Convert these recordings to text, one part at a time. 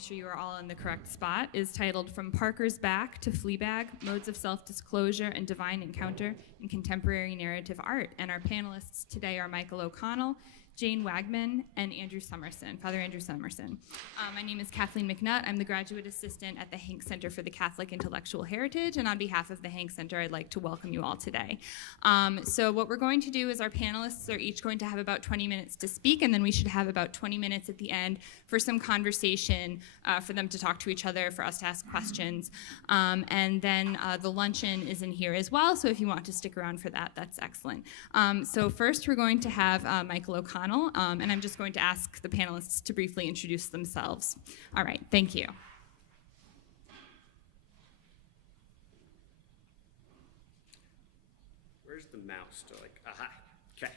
make sure you are all in the correct spot, is titled From Parker's Back to Fleabag, Modes of Self-Disclosure and Divine Encounter in Contemporary Narrative Art. And our panelists today are Michael O'Connell, Jane Wageman, and Father Andrew Summerson. My name is Kathleen McNutt. I'm the graduate assistant at the Hank Center for the Catholic Intellectual Heritage, and on behalf of the Hank Center, I'd like to welcome you all today. So what we're going to do is our panelists are each going to have about 20 minutes to speak, and then we should have about 20 minutes at the end for some conversation, for them to talk to each other, for us to ask questions. And then the luncheon is in here as well, so if you want to stick around for that, that's excellent. So first, we're going to have Michael O'Connell, and I'm just going to ask the panelists to briefly introduce themselves. All right, thank you. Where's the mouse? Aha, okay.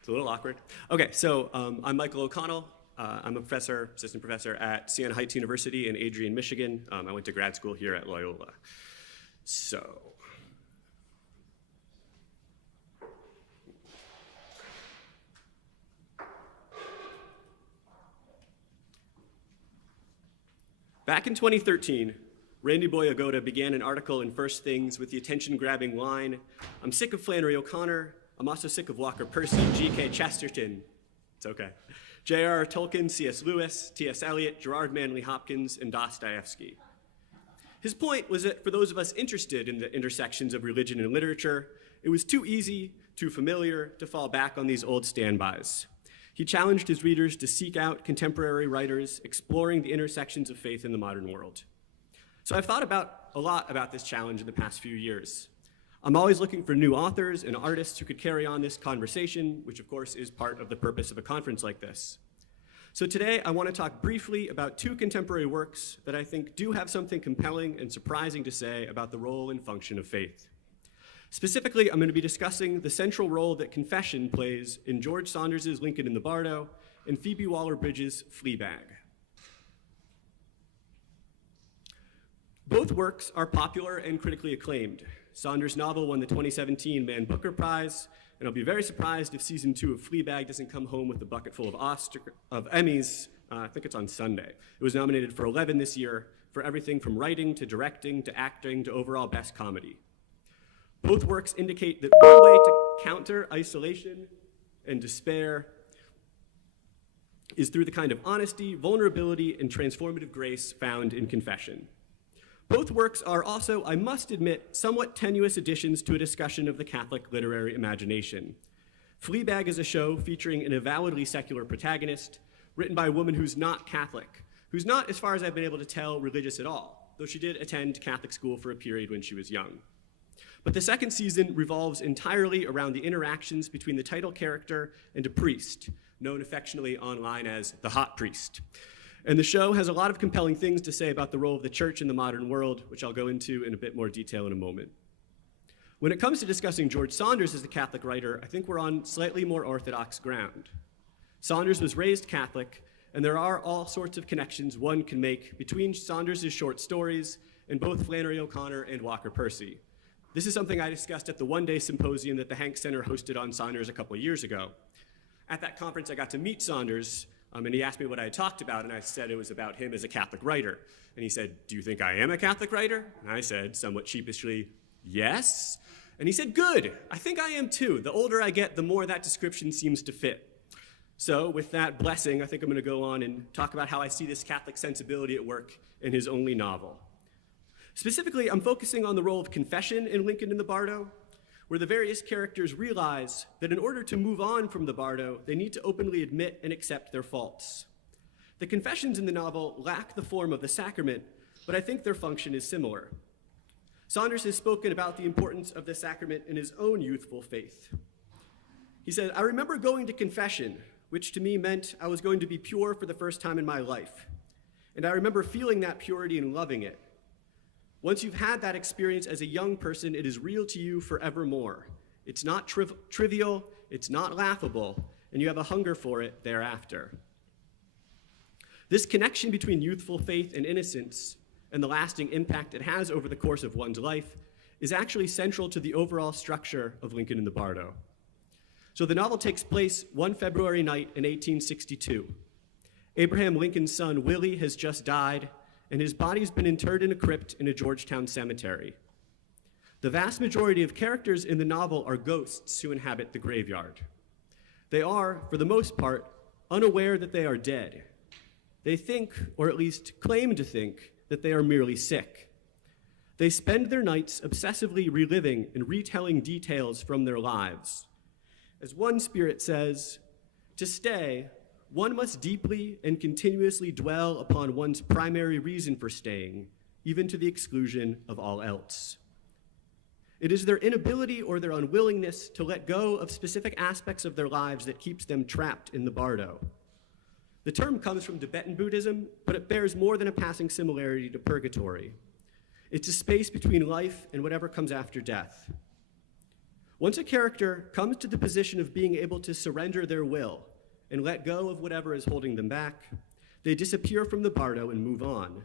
It's a little awkward. Okay, so I'm Michael O'Connell. I'm a assistant professor at Siena Heights University in Adrian, Michigan. I went to grad school here at Loyola. So, back in 2013, Randy Boyagoda began an article in First Things with the attention-grabbing line, "I'm sick of Flannery O'Connor, I'm also sick of Walker Percy, G.K. Chesterton." It's okay. J.R.R. Tolkien, C.S. Lewis, T.S. Eliot, Gerard Manley Hopkins, and Dostoevsky. His point was that for those of us interested in the intersections of religion and literature, it was too easy, too familiar to fall back on these old standbys. He challenged his readers to seek out contemporary writers exploring the intersections of faith in the modern world. So I've thought a lot about this challenge in the past few years. I'm always looking for new authors and artists who could carry on this conversation, which of course is part of the purpose of a conference like this. So today I want to talk briefly about two contemporary works that I think do have something compelling and surprising to say about the role and function of faith. Specifically, I'm going to be discussing the central role that confession plays in George Saunders' Lincoln in the Bardo and Phoebe Waller-Bridge's Fleabag. Both works are popular and critically acclaimed. Saunders' novel won the 2017 Man Booker Prize, and I'll be very surprised if season 2 of Fleabag doesn't come home with a bucket full of Emmys. I think it's on Sunday. It was nominated for 11 this year for everything from writing to directing to acting to overall best comedy. Both works indicate that one way to counter isolation and despair is through the kind of honesty, vulnerability, and transformative grace found in confession. Both works are also, I must admit, somewhat tenuous additions to a discussion of the Catholic literary imagination. Fleabag is a show featuring an avowedly secular protagonist, written by a woman who's not Catholic, who's not, as far as I've been able to tell, religious at all, though she did attend Catholic school for a period when she was young. But the second season revolves entirely around the interactions between the title character and a priest, known affectionately online as the hot priest. And the show has a lot of compelling things to say about the role of the church in the modern world, which I'll go into in a bit more detail in a moment. When it comes to discussing George Saunders as a Catholic writer, I think we're on slightly more orthodox ground. Saunders was raised Catholic, and there are all sorts of connections one can make between Saunders' short stories and both Flannery O'Connor and Walker Percy. This is something I discussed at the one-day symposium that the Hank Center hosted on Saunders a couple of years ago. At that conference, I got to meet Saunders, and he asked me what I had talked about, and I said it was about him as a Catholic writer. And he said, "Do you think I am a Catholic writer?" And I said, somewhat sheepishly, "Yes." And he said, "Good, I think I am too. The older I get, the more that description seems to fit." So with that blessing, I think I'm going to go on and talk about how I see this Catholic sensibility at work in his only novel. Specifically, I'm focusing on the role of confession in Lincoln in the Bardo, where the various characters realize that in order to move on from the Bardo, they need to openly admit and accept their faults. The confessions in the novel lack the form of the sacrament, but I think their function is similar. Saunders has spoken about the importance of the sacrament in his own youthful faith. He said, "I remember going to confession, which to me meant I was going to be pure for the first time in my life. And I remember feeling that purity and loving it. Once you've had that experience as a young person, it is real to you forevermore. It's not trivial, it's not laughable, and you have a hunger for it thereafter." This connection between youthful faith and innocence and the lasting impact it has over the course of one's life is actually central to the overall structure of Lincoln in the Bardo. So the novel takes place one February night in 1862. Abraham Lincoln's son, Willie, has just died, and his body's been interred in a crypt in a Georgetown cemetery. The vast majority of characters in the novel are ghosts who inhabit the graveyard. They are, for the most part, unaware that they are dead. They think, or at least claim to think, that they are merely sick. They spend their nights obsessively reliving and retelling details from their lives. As one spirit says, to stay, one must deeply and continuously dwell upon one's primary reason for staying, even to the exclusion of all else. It is their inability or their unwillingness to let go of specific aspects of their lives that keeps them trapped in the bardo. The term comes from Tibetan Buddhism, but it bears more than a passing similarity to purgatory. It's a space between life and whatever comes after death. Once a character comes to the position of being able to surrender their will and let go of whatever is holding them back, they disappear from the bardo and move on,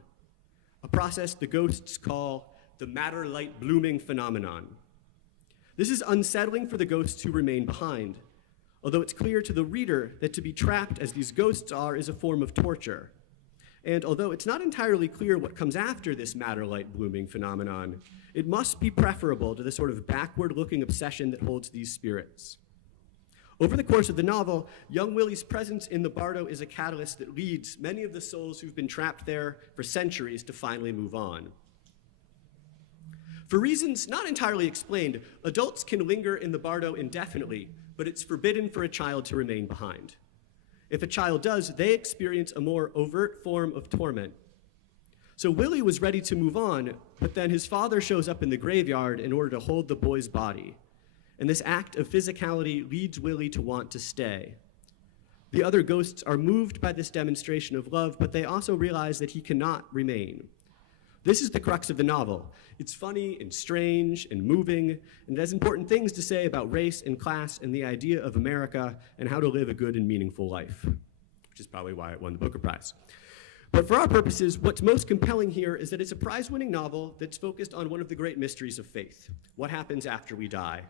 a process the ghosts call the matter-light blooming phenomenon. This is unsettling for the ghosts who remain behind, although it's clear to the reader that to be trapped as these ghosts are is a form of torture. And although it's not entirely clear what comes after this matter-light blooming phenomenon, it must be preferable to the sort of backward-looking obsession that holds these spirits. Over the course of the novel, young Willie's presence in the bardo is a catalyst that leads many of the souls who've been trapped there for centuries to finally move on. For reasons not entirely explained, adults can linger in the bardo indefinitely, but it's forbidden for a child to remain behind. If a child does, they experience a more overt form of torment. So Willie was ready to move on, but then his father shows up in the graveyard in order to hold the boy's body. And this act of physicality leads Willie to want to stay. The other ghosts are moved by this demonstration of love, but they also realize that he cannot remain. This is the crux of the novel. It's funny and strange and moving, and it has important things to say about race and class and the idea of America and how to live a good and meaningful life, which is probably why it won the Booker Prize. But for our purposes, what's most compelling here is that it's a prize-winning novel that's focused on one of the great mysteries of faith, what happens after we die.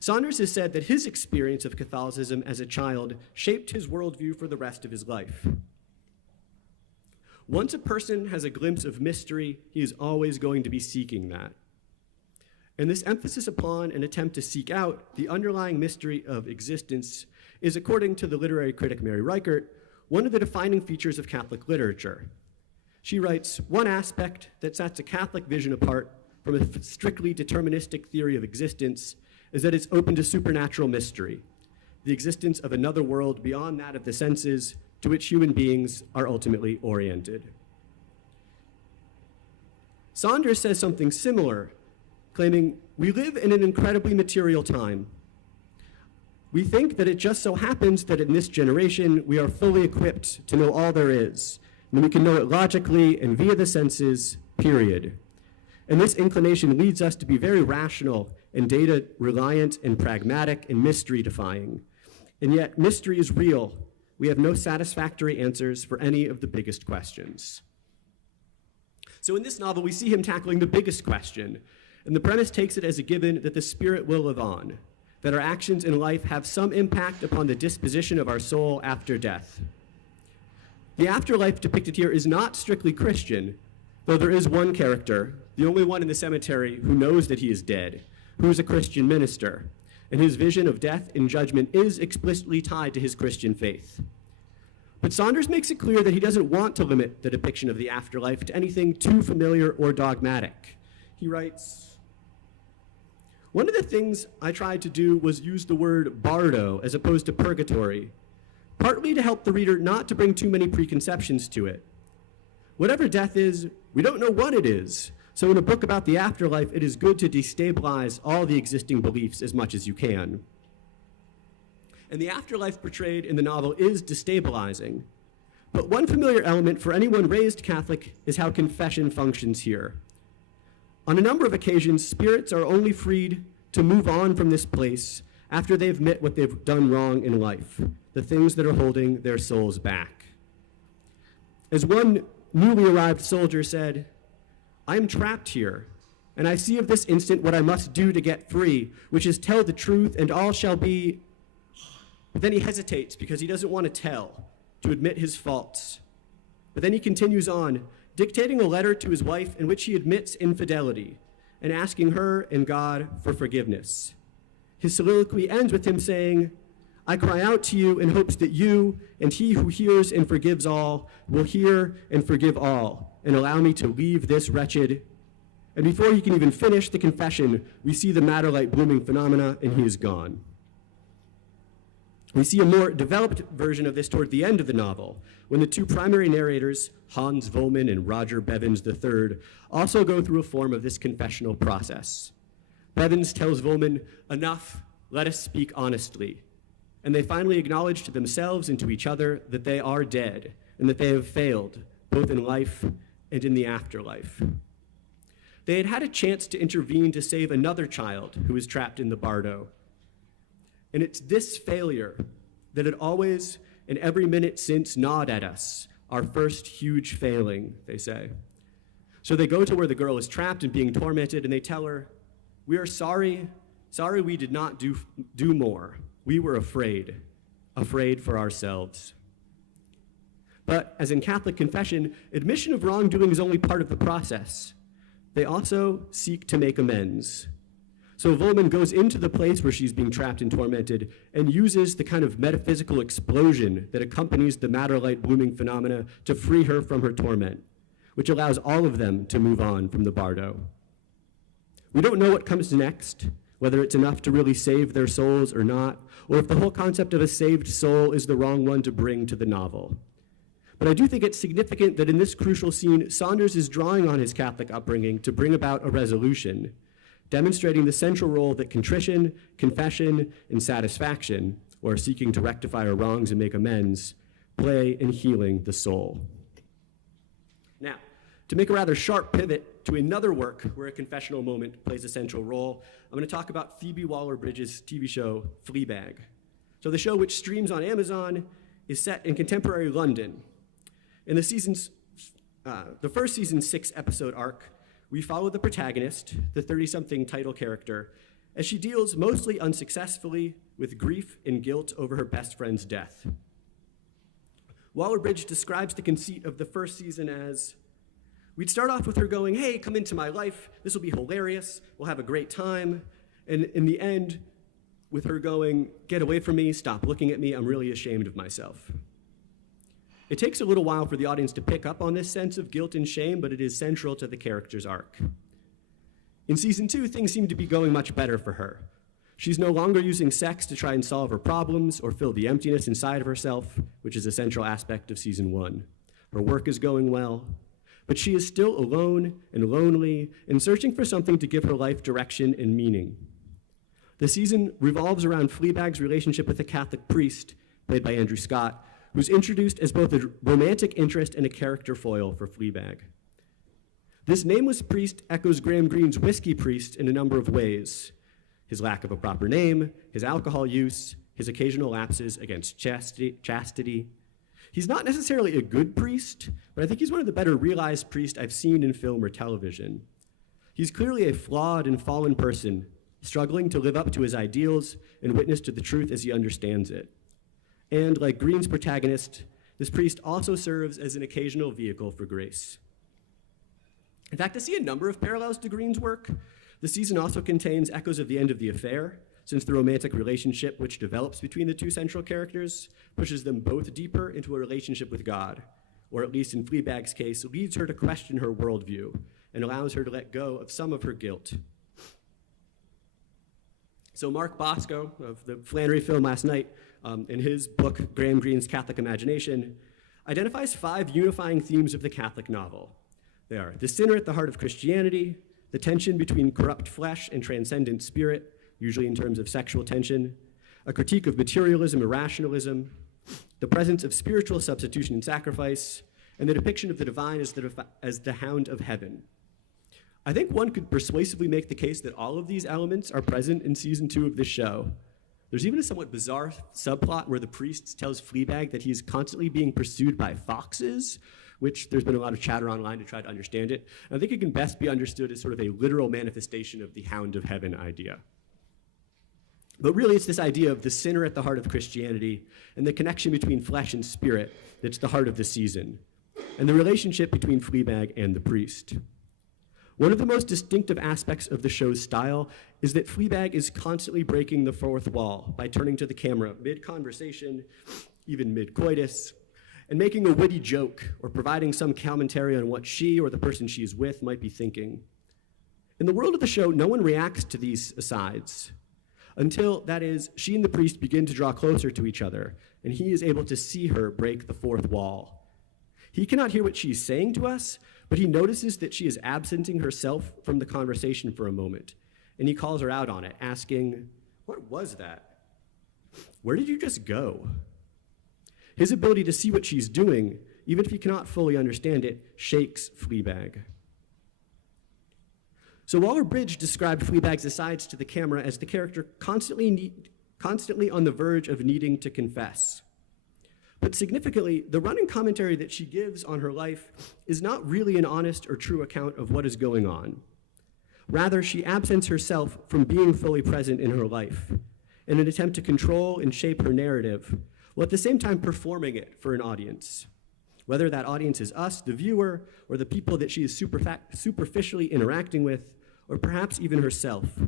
Saunders has said that his experience of Catholicism as a child shaped his worldview for the rest of his life. Once a person has a glimpse of mystery, he is always going to be seeking that. And this emphasis upon an attempt to seek out the underlying mystery of existence is, according to the literary critic Mary Reichert, one of the defining features of Catholic literature. She writes, one aspect that sets a Catholic vision apart from a strictly deterministic theory of existence is that it's open to supernatural mystery, the existence of another world beyond that of the senses, to which human beings are ultimately oriented. Saunders says something similar, claiming, we live in an incredibly material time. We think that it just so happens that in this generation we are fully equipped to know all there is, and we can know it logically and via the senses, period. And this inclination leads us to be very rational and data-reliant and pragmatic and mystery-defying. And yet mystery is real. We have no satisfactory answers for any of the biggest questions. So in this novel, we see him tackling the biggest question, and the premise takes it as a given that the spirit will live on, that our actions in life have some impact upon the disposition of our soul after death. The afterlife depicted here is not strictly Christian, though there is one character, the only one in the cemetery who knows that he is dead, who is a Christian minister, and his vision of death and judgment is explicitly tied to his Christian faith. But Saunders makes it clear that he doesn't want to limit the depiction of the afterlife to anything too familiar or dogmatic. He writes, one of the things I tried to do was use the word bardo as opposed to purgatory, partly to help the reader not to bring too many preconceptions to it. Whatever death is, we don't know what it is. So in a book about the afterlife, it is good to destabilize all the existing beliefs as much as you can. And the afterlife portrayed in the novel is destabilizing. But one familiar element for anyone raised Catholic is how confession functions here. On a number of occasions, spirits are only freed to move on from this place after they admit what they've done wrong in life, the things that are holding their souls back. As one newly arrived soldier said, I am trapped here. And I see of this instant what I must do to get free, which is tell the truth, and all shall be. But then he hesitates because he doesn't want to tell, to admit his faults. But then he continues on, dictating a letter to his wife in which he admits infidelity and asking her and God for forgiveness. His soliloquy ends with him saying, I cry out to you in hopes that you and he who hears and forgives all will hear and forgive all and allow me to leave this wretched. And before he can even finish the confession, we see the madder-like blooming phenomena and he is gone. We see a more developed version of this toward the end of the novel, when the two primary narrators, Hans Vollmann and Roger Bevins III, also go through a form of this confessional process. Bevins tells Vollmann, enough, let us speak honestly. And they finally acknowledge to themselves and to each other that they are dead and that they have failed, both in life and in the afterlife. They had had a chance to intervene to save another child who was trapped in the bardo. And it's this failure that had always, and every minute since, gnawed at us, our first huge failing, they say. So they go to where the girl is trapped and being tormented, and they tell her, we are sorry we did not do more. We were afraid for ourselves. But as in Catholic confession, admission of wrongdoing is only part of the process. They also seek to make amends. So Vollmann goes into the place where she's being trapped and tormented and uses the kind of metaphysical explosion that accompanies the madder-like blooming phenomena to free her from her torment, which allows all of them to move on from the bardo. We don't know what comes next, whether it's enough to really save their souls or not, or if the whole concept of a saved soul is the wrong one to bring to the novel. But I do think it's significant that in this crucial scene, Saunders is drawing on his Catholic upbringing to bring about a resolution, demonstrating the central role that contrition, confession, and satisfaction, or seeking to rectify our wrongs and make amends, play in healing the soul. Now, to make a rather sharp pivot to another work where a confessional moment plays a central role, I'm going to talk about Phoebe Waller-Bridge's TV show, Fleabag. So the show, which streams on Amazon, is set in contemporary London. In the first season's 6-episode arc, we follow the protagonist, the 30-something title character, as she deals mostly unsuccessfully with grief and guilt over her best friend's death. Waller-Bridge describes the conceit of the first season as, we'd start off with her going, hey, come into my life, this will be hilarious, we'll have a great time, and in the end, with her going, get away from me, stop looking at me, I'm really ashamed of myself. It takes a little while for the audience to pick up on this sense of guilt and shame, but it is central to the character's arc. In season 2, things seem to be going much better for her. She's no longer using sex to try and solve her problems or fill the emptiness inside of herself, which is a central aspect of season 1. Her work is going well, but she is still alone and lonely and searching for something to give her life direction and meaning. The season revolves around Fleabag's relationship with a Catholic priest, played by Andrew Scott, who's introduced as both a romantic interest and a character foil for Fleabag. This nameless priest echoes Graham Greene's whiskey priest in a number of ways: his lack of a proper name, his alcohol use, his occasional lapses against chastity. He's not necessarily a good priest, but I think he's one of the better realized priests I've seen in film or television. He's clearly a flawed and fallen person, struggling to live up to his ideals and witness to the truth as he understands it. And like Greene's protagonist, this priest also serves as an occasional vehicle for grace. In fact, I see a number of parallels to Greene's work. The season also contains echoes of the end of the affair, since the romantic relationship which develops between the two central characters pushes them both deeper into a relationship with God, or at least in Fleabag's case, leads her to question her worldview and allows her to let go of some of her guilt. So Mark Bosco of the Flannery film Last Night, in his book, Graham Greene's Catholic Imagination, identifies 5 unifying themes of the Catholic novel. They are the sinner at the heart of Christianity, the tension between corrupt flesh and transcendent spirit, usually in terms of sexual tension, a critique of materialism and rationalism, the presence of spiritual substitution and sacrifice, and the depiction of the divine as the hound of heaven. I think one could persuasively make the case that all of these elements are present in season 2 of this show. There's even a somewhat bizarre subplot where the priest tells Fleabag that he's constantly being pursued by foxes, which there's been a lot of chatter online to try to understand it. And I think it can best be understood as sort of a literal manifestation of the hound of heaven idea. But really, it's this idea of the sinner at the heart of Christianity and the connection between flesh and spirit that's the heart of the season, and the relationship between Fleabag and the priest. One of the most distinctive aspects of the show's style is that Fleabag is constantly breaking the fourth wall by turning to the camera mid-conversation, even mid-coitus, and making a witty joke or providing some commentary on what she or the person she is with might be thinking. In the world of the show, no one reacts to these asides until, that is, she and the priest begin to draw closer to each other, and he is able to see her break the fourth wall. He cannot hear what she's saying to us, but he notices that she is absenting herself from the conversation for a moment, and he calls her out on it, asking, "What was that? Where did you just go?" His ability to see what she's doing, even if he cannot fully understand it, shakes Fleabag. So Waller-Bridge described Fleabag's asides to the camera as the character constantly on the verge of needing to confess. But significantly, the running commentary that she gives on her life is not really an honest or true account of what is going on. Rather, she absents herself from being fully present in her life in an attempt to control and shape her narrative, while at the same time performing it for an audience, whether that audience is us, the viewer, or the people that she is superficially interacting with, or perhaps even herself.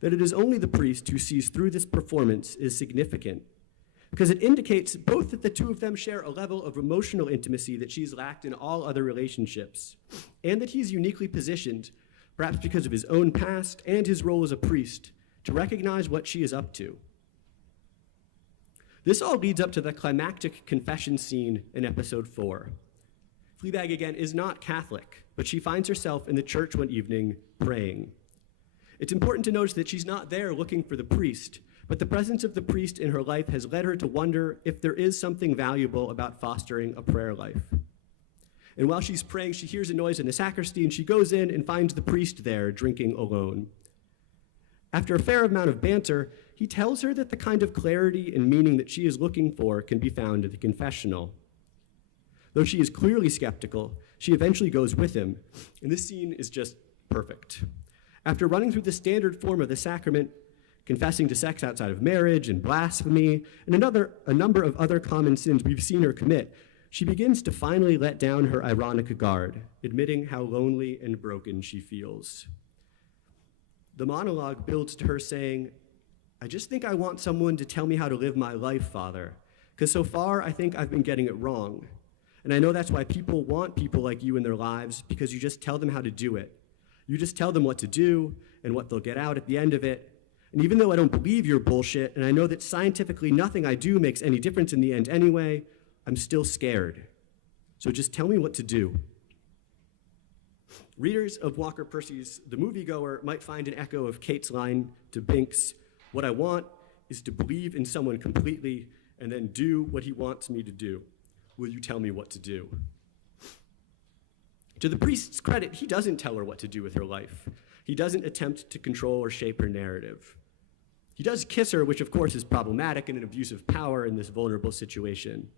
That it is only the priest who sees through this performance is significant, because it indicates both that the two of them share a level of emotional intimacy that she's lacked in all other relationships, and that he's uniquely positioned, perhaps because of his own past and his role as a priest, to recognize what she is up to. This all leads up to the climactic confession scene in episode 4. Fleabag, again, is not Catholic, but she finds herself in the church one evening praying. It's important to notice that she's not there looking for the priest, but the presence of the priest in her life has led her to wonder if there is something valuable about fostering a prayer life. And while she's praying, she hears a noise in the sacristy, and she goes in and finds the priest there drinking alone. After a fair amount of banter, he tells her that the kind of clarity and meaning that she is looking for can be found in the confessional. Though she is clearly skeptical, she eventually goes with him, and this scene is just perfect. After running through the standard form of the sacrament, confessing to sex outside of marriage and blasphemy, and a number of other common sins we've seen her commit, she begins to finally let down her ironic guard, admitting how lonely and broken she feels. The monologue builds to her saying, "I just think I want someone to tell me how to live my life, Father, because so far I think I've been getting it wrong. And I know that's why people want people like you in their lives, because you just tell them how to do it. You just tell them what to do and what they'll get out at the end of it. And even though I don't believe your bullshit, and I know that scientifically nothing I do makes any difference in the end anyway, I'm still scared. So just tell me what to do." Readers of Walker Percy's The Moviegoer might find an echo of Kate's line to Binks, "What I want is to believe in someone completely and then do what he wants me to do. Will you tell me what to do?" To the priest's credit, he doesn't tell her what to do with her life. He doesn't attempt to control or shape her narrative. He does kiss her, which of course is problematic and an abuse of power in this vulnerable situation.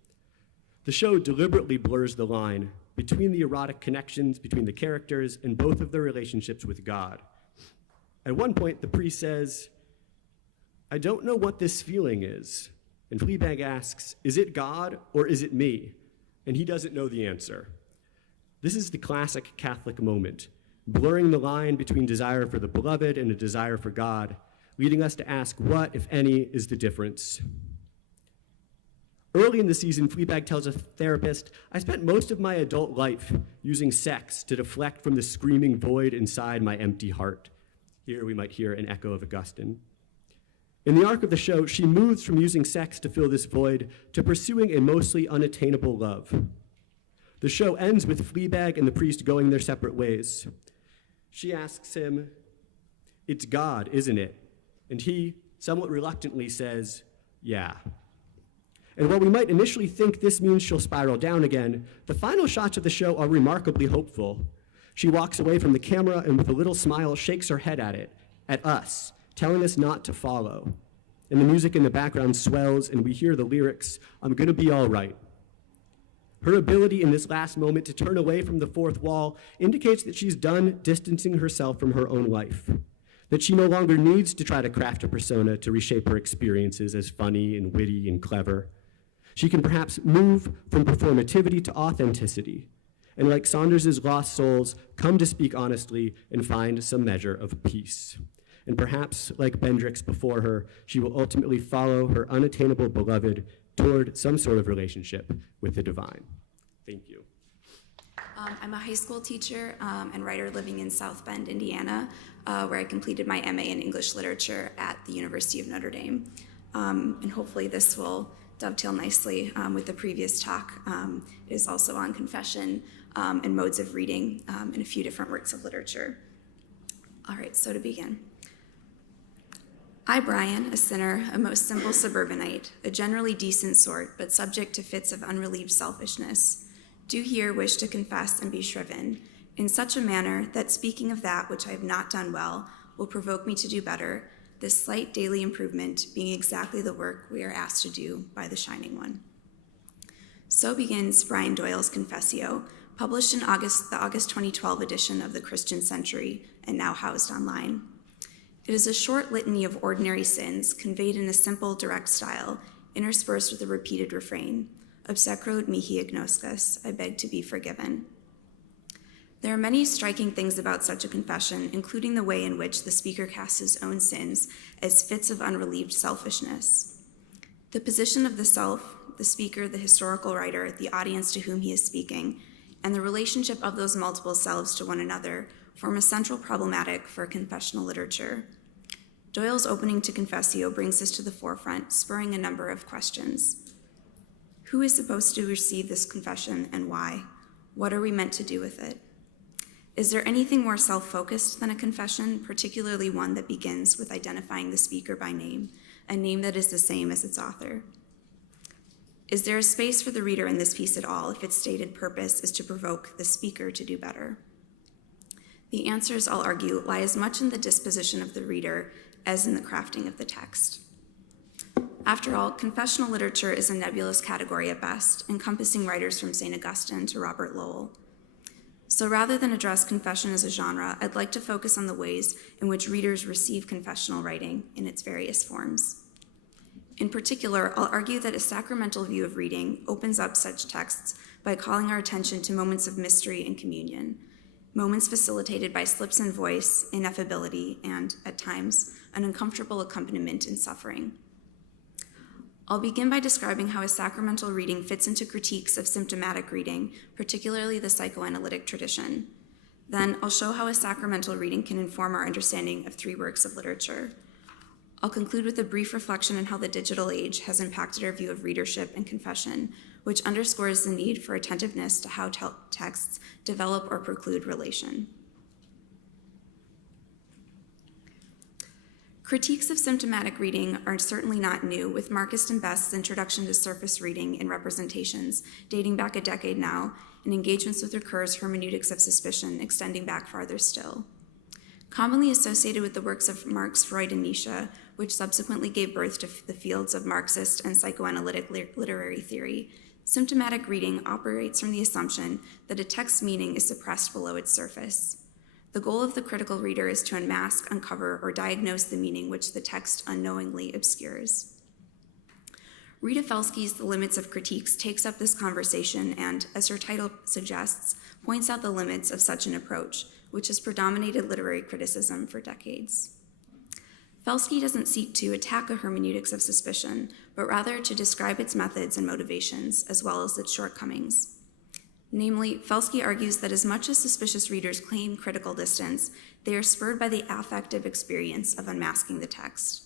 The show deliberately blurs the line between the erotic connections between the characters and both of their relationships with God. At one point, the priest says, "I don't know what this feeling is." And Fleabag asks, "Is it God or is it me?" And he doesn't know the answer. This is the classic Catholic moment, blurring the line between desire for the beloved and a desire for God, leading us to ask what, if any, is the difference. Early in the season, Fleabag tells a therapist, "I spent most of my adult life using sex to deflect from the screaming void inside my empty heart." Here we might hear an echo of Augustine. In the arc of the show, she moves from using sex to fill this void to pursuing a mostly unattainable love. The show ends with Fleabag and the priest going their separate ways. She asks him, "It's God, isn't it?" And he, somewhat reluctantly, says, "Yeah." And while we might initially think this means she'll spiral down again, the final shots of the show are remarkably hopeful. She walks away from the camera and with a little smile shakes her head at us, telling us not to follow. And the music in the background swells and we hear the lyrics, "I'm gonna be all right." Her ability in this last moment to turn away from the fourth wall indicates that she's done distancing herself from her own life, that she no longer needs to try to craft a persona to reshape her experiences as funny and witty and clever. She can perhaps move from performativity to authenticity, and like Saunders' lost souls, come to speak honestly and find some measure of peace. And perhaps, like Bendrix before her, she will ultimately follow her unattainable beloved toward some sort of relationship with the divine. Thank you. I'm a high school teacher and writer living in South Bend, Indiana, where I completed my MA in English Literature at the University of Notre Dame. And hopefully this will dovetail nicely with the previous talk. It is also on confession and modes of reading in a few different works of literature. All right, so to begin. I, Brian, a sinner, a most simple suburbanite, a generally decent sort, but subject to fits of unrelieved selfishness, do here wish to confess and be shriven, in such a manner that speaking of that which I have not done well will provoke me to do better, this slight daily improvement being exactly the work we are asked to do by the Shining One. So begins Brian Doyle's Confessio, published in the August 2012 edition of the Christian Century and now housed online. It is a short litany of ordinary sins conveyed in a simple, direct style, interspersed with a repeated refrain, Obsecrod mihi agnoscus, I beg to be forgiven. There are many striking things about such a confession, including the way in which the speaker casts his own sins as fits of unrelieved selfishness. The position of the self, the speaker, the historical writer, the audience to whom he is speaking, and the relationship of those multiple selves to one another form a central problematic for confessional literature. Doyle's opening to Confessio brings this to the forefront, spurring a number of questions. Who is supposed to receive this confession and why? What are we meant to do with it? Is there anything more self-focused than a confession, particularly one that begins with identifying the speaker by name, a name that is the same as its author? Is there a space for the reader in this piece at all if its stated purpose is to provoke the speaker to do better? The answers, I'll argue, lie as much in the disposition of the reader as in the crafting of the text. After all, confessional literature is a nebulous category at best, encompassing writers from St. Augustine to Robert Lowell. So rather than address confession as a genre, I'd like to focus on the ways in which readers receive confessional writing in its various forms. In particular, I'll argue that a sacramental view of reading opens up such texts by calling our attention to moments of mystery and communion, moments facilitated by slips in voice, ineffability, and, at times, an uncomfortable accompaniment in suffering. I'll begin by describing how a sacramental reading fits into critiques of symptomatic reading, particularly the psychoanalytic tradition. Then I'll show how a sacramental reading can inform our understanding of three works of literature. I'll conclude with a brief reflection on how the digital age has impacted our view of readership and confession, which underscores the need for attentiveness to how texts develop or preclude relation. Critiques of symptomatic reading are certainly not new, with Marcus and Best's introduction to surface reading in representations dating back a decade now, and engagements with Ricoeur's hermeneutics of suspicion extending back farther still. Commonly associated with the works of Marx, Freud, and Nietzsche, which subsequently gave birth to the fields of Marxist and psychoanalytic literary theory, symptomatic reading operates from the assumption that a text's meaning is suppressed below its surface. The goal of the critical reader is to unmask, uncover, or diagnose the meaning which the text unknowingly obscures. Rita Felsky's The Limits of Critiques takes up this conversation and, as her title suggests, points out the limits of such an approach, which has predominated literary criticism for decades. Felsky doesn't seek to attack a hermeneutics of suspicion, but rather to describe its methods and motivations, as well as its shortcomings. Namely, Felsky argues that as much as suspicious readers claim critical distance, they are spurred by the affective experience of unmasking the text.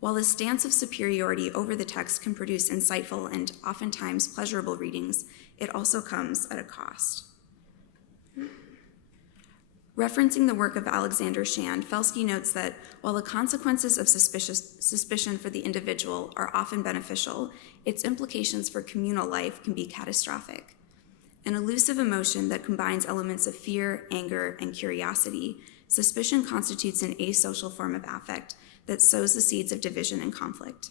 While a stance of superiority over the text can produce insightful and oftentimes pleasurable readings, it also comes at a cost. Referencing the work of Alexander Shand, Felsky notes that while the consequences of suspicion for the individual are often beneficial, its implications for communal life can be catastrophic. An elusive emotion that combines elements of fear, anger, and curiosity, suspicion constitutes an asocial form of affect that sows the seeds of division and conflict.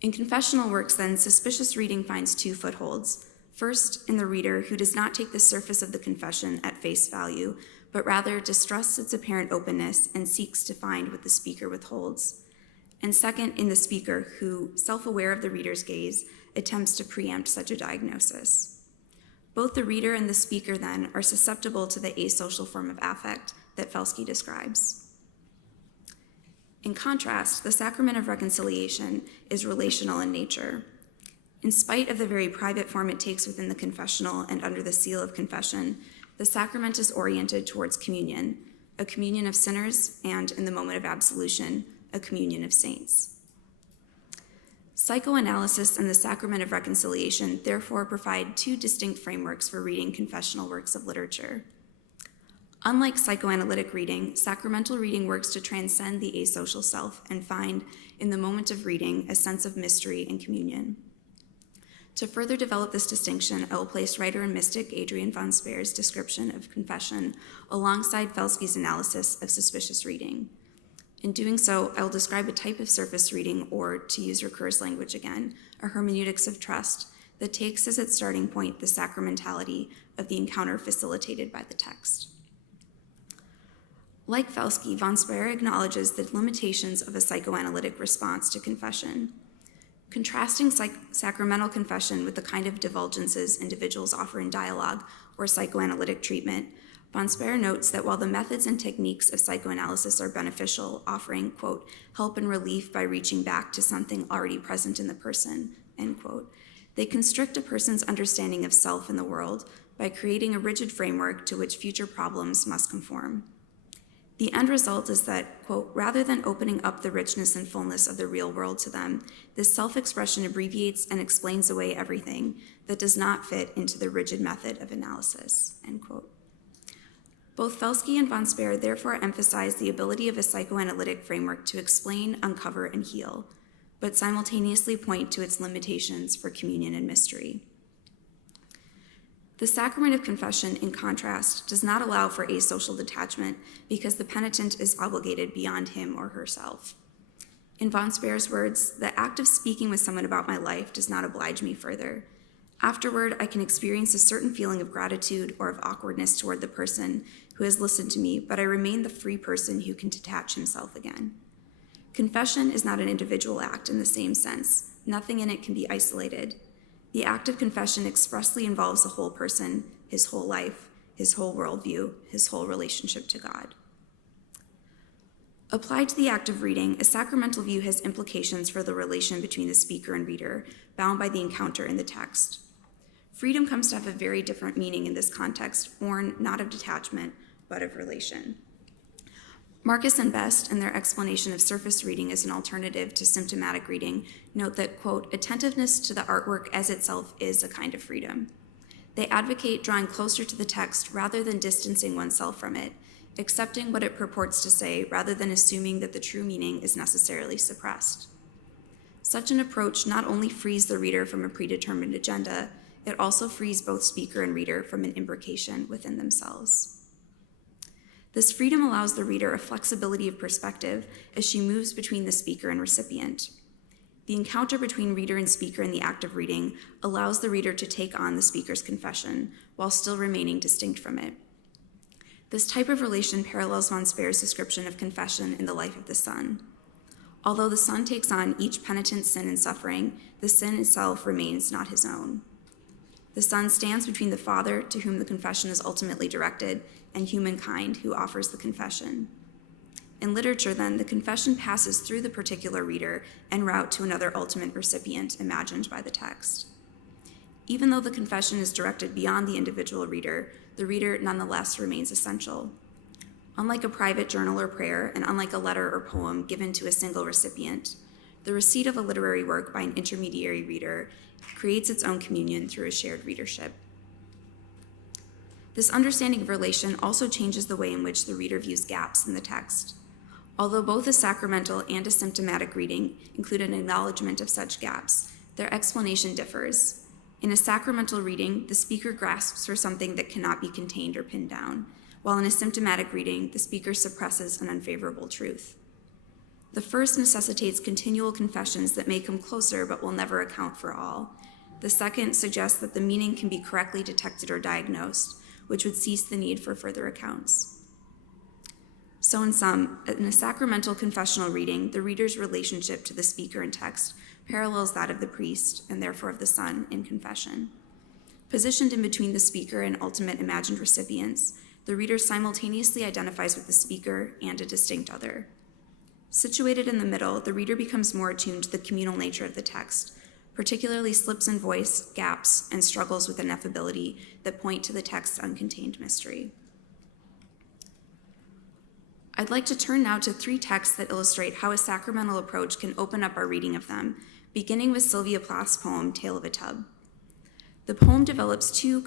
In confessional works, then, suspicious reading finds two footholds. First, in the reader, who does not take the surface of the confession at face value, but rather distrusts its apparent openness and seeks to find what the speaker withholds. And second, in the speaker, who, self-aware of the reader's gaze, attempts to preempt such a diagnosis. Both the reader and the speaker, then, are susceptible to the asocial form of affect that Felsky describes. In contrast, the Sacrament of Reconciliation is relational in nature. In spite of the very private form it takes within the confessional and under the seal of confession, the sacrament is oriented towards communion, a communion of sinners, and, in the moment of absolution, a communion of saints. Psychoanalysis and the Sacrament of Reconciliation therefore provide two distinct frameworks for reading confessional works of literature. Unlike psychoanalytic reading, sacramental reading works to transcend the asocial self and find, in the moment of reading, a sense of mystery and communion. To further develop this distinction, I will place writer and mystic Adrian von Speer's description of confession alongside Felsky's analysis of suspicious reading. In doing so, I will describe a type of surface reading, or, to use Ricoeur's language again, a hermeneutics of trust that takes as its starting point the sacramentality of the encounter facilitated by the text. Like Felsky, von Speer acknowledges the limitations of a psychoanalytic response to confession. Contrasting sacramental confession with the kind of divulgences individuals offer in dialogue or psychoanalytic treatment, von Speer notes that while the methods and techniques of psychoanalysis are beneficial, offering, quote, help and relief by reaching back to something already present in the person, end quote, they constrict a person's understanding of self and the world by creating a rigid framework to which future problems must conform. The end result is that, quote, rather than opening up the richness and fullness of the real world to them, this self-expression abbreviates and explains away everything that does not fit into the rigid method of analysis, end quote. Both Felsky and von Speer therefore emphasize the ability of a psychoanalytic framework to explain, uncover, and heal, but simultaneously point to its limitations for communion and mystery. The Sacrament of Confession, in contrast, does not allow for asocial detachment because the penitent is obligated beyond him or herself. In von Speer's words, the act of speaking with someone about my life does not oblige me further. Afterward, I can experience a certain feeling of gratitude or of awkwardness toward the person who has listened to me, but I remain the free person who can detach himself again. Confession is not an individual act in the same sense. Nothing in it can be isolated. The act of confession expressly involves the whole person, his whole life, his whole worldview, his whole relationship to God. Applied to the act of reading, a sacramental view has implications for the relation between the speaker and reader, bound by the encounter in the text. Freedom comes to have a very different meaning in this context, born not of detachment, but of relation. Marcus and Best, in their explanation of surface reading as an alternative to symptomatic reading, note that, quote, attentiveness to the artwork as itself is a kind of freedom. They advocate drawing closer to the text rather than distancing oneself from it, accepting what it purports to say rather than assuming that the true meaning is necessarily suppressed. Such an approach not only frees the reader from a predetermined agenda, it also frees both speaker and reader from an imbrication within themselves. This freedom allows the reader a flexibility of perspective as she moves between the speaker and recipient. The encounter between reader and speaker in the act of reading allows the reader to take on the speaker's confession while still remaining distinct from it. This type of relation parallels von Speer's description of confession in the life of the Son. Although the Son takes on each penitent's sin and suffering, the sin itself remains not his own. The Son stands between the Father, to whom the confession is ultimately directed, and humankind, who offers the confession. In literature, then, the confession passes through the particular reader en route to another ultimate recipient imagined by the text. Even though the confession is directed beyond the individual reader, the reader nonetheless remains essential. Unlike a private journal or prayer, and unlike a letter or poem given to a single recipient, the receipt of a literary work by an intermediary reader creates its own communion through a shared readership. This understanding of relation also changes the way in which the reader views gaps in the text. Although both a sacramental and a symptomatic reading include an acknowledgement of such gaps, their explanation differs. In a sacramental reading, the speaker grasps for something that cannot be contained or pinned down, while in a symptomatic reading, the speaker suppresses an unfavorable truth. The first necessitates continual confessions that may come closer but will never account for all. The second suggests that the meaning can be correctly detected or diagnosed, which would cease the need for further accounts. So in sum, in a sacramental confessional reading, the reader's relationship to the speaker and text parallels that of the priest, and therefore of the Son, in confession. Positioned in between the speaker and ultimate imagined recipients, the reader simultaneously identifies with the speaker and a distinct other. Situated in the middle, the reader becomes more attuned to the communal nature of the text, particularly slips in voice, gaps, and struggles with ineffability that point to the text's uncontained mystery. I'd like to turn now to 3 texts that illustrate how a sacramental approach can open up our reading of them, beginning with Sylvia Plath's poem, Tale of a Tub. The poem develops 2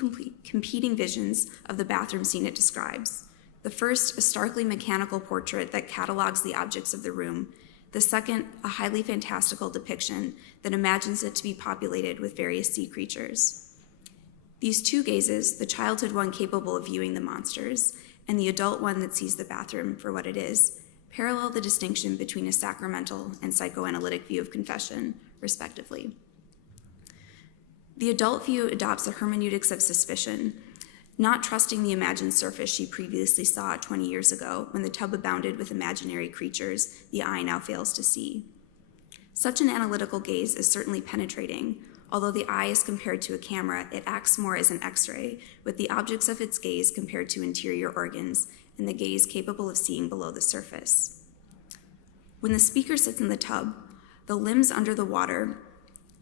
competing visions of the bathroom scene it describes. The first, a starkly mechanical portrait that catalogs the objects of the room. The second, a highly fantastical depiction that imagines it to be populated with various sea creatures. These 2 gazes, the childhood one capable of viewing the monsters, and the adult one that sees the bathroom for what it is, parallel the distinction between a sacramental and psychoanalytic view of confession, respectively. The adult view adopts a hermeneutics of suspicion, not trusting the imagined surface she previously saw 20 years ago when the tub abounded with imaginary creatures the eye now fails to see. Such an analytical gaze is certainly penetrating. Although the eye is compared to a camera, it acts more as an X-ray, with the objects of its gaze compared to interior organs, and the gaze capable of seeing below the surface. When the speaker sits in the tub, the limbs under the water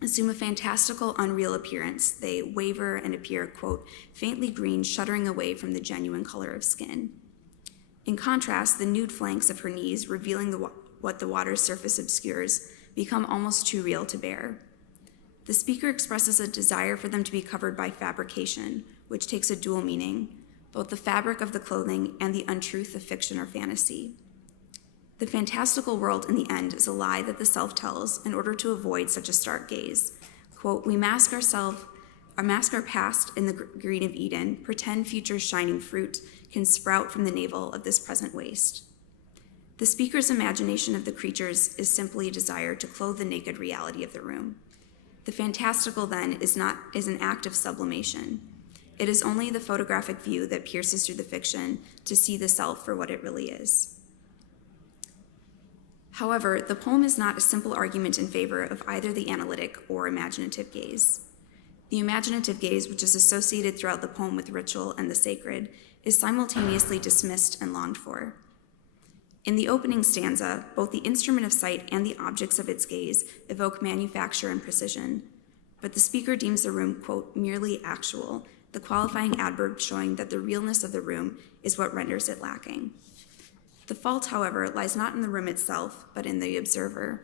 assume a fantastical, unreal appearance. They waver and appear, quote, faintly green, shuddering away from the genuine color of skin. In contrast, the nude flanks of her knees, revealing what the water's surface obscures, become almost too real to bear. The speaker expresses a desire for them to be covered by fabrication, which takes a dual meaning, both the fabric of the clothing and the untruth of fiction or fantasy. The fantastical world in the end is a lie that the self tells in order to avoid such a stark gaze. Quote, we mask our past in the green of Eden, pretend future's shining fruit can sprout from the navel of this present waste. The speaker's imagination of the creatures is simply a desire to clothe the naked reality of the room. The fantastical, then, is an act of sublimation. It is only the photographic view that pierces through the fiction to see the self for what it really is. However, the poem is not a simple argument in favor of either the analytic or imaginative gaze. The imaginative gaze, which is associated throughout the poem with ritual and the sacred, is simultaneously dismissed and longed for. In the opening stanza, both the instrument of sight and the objects of its gaze evoke manufacture and precision, but the speaker deems the room, quote, merely actual, the qualifying adverb showing that the realness of the room is what renders it lacking. The fault, however, lies not in the room itself, but in the observer.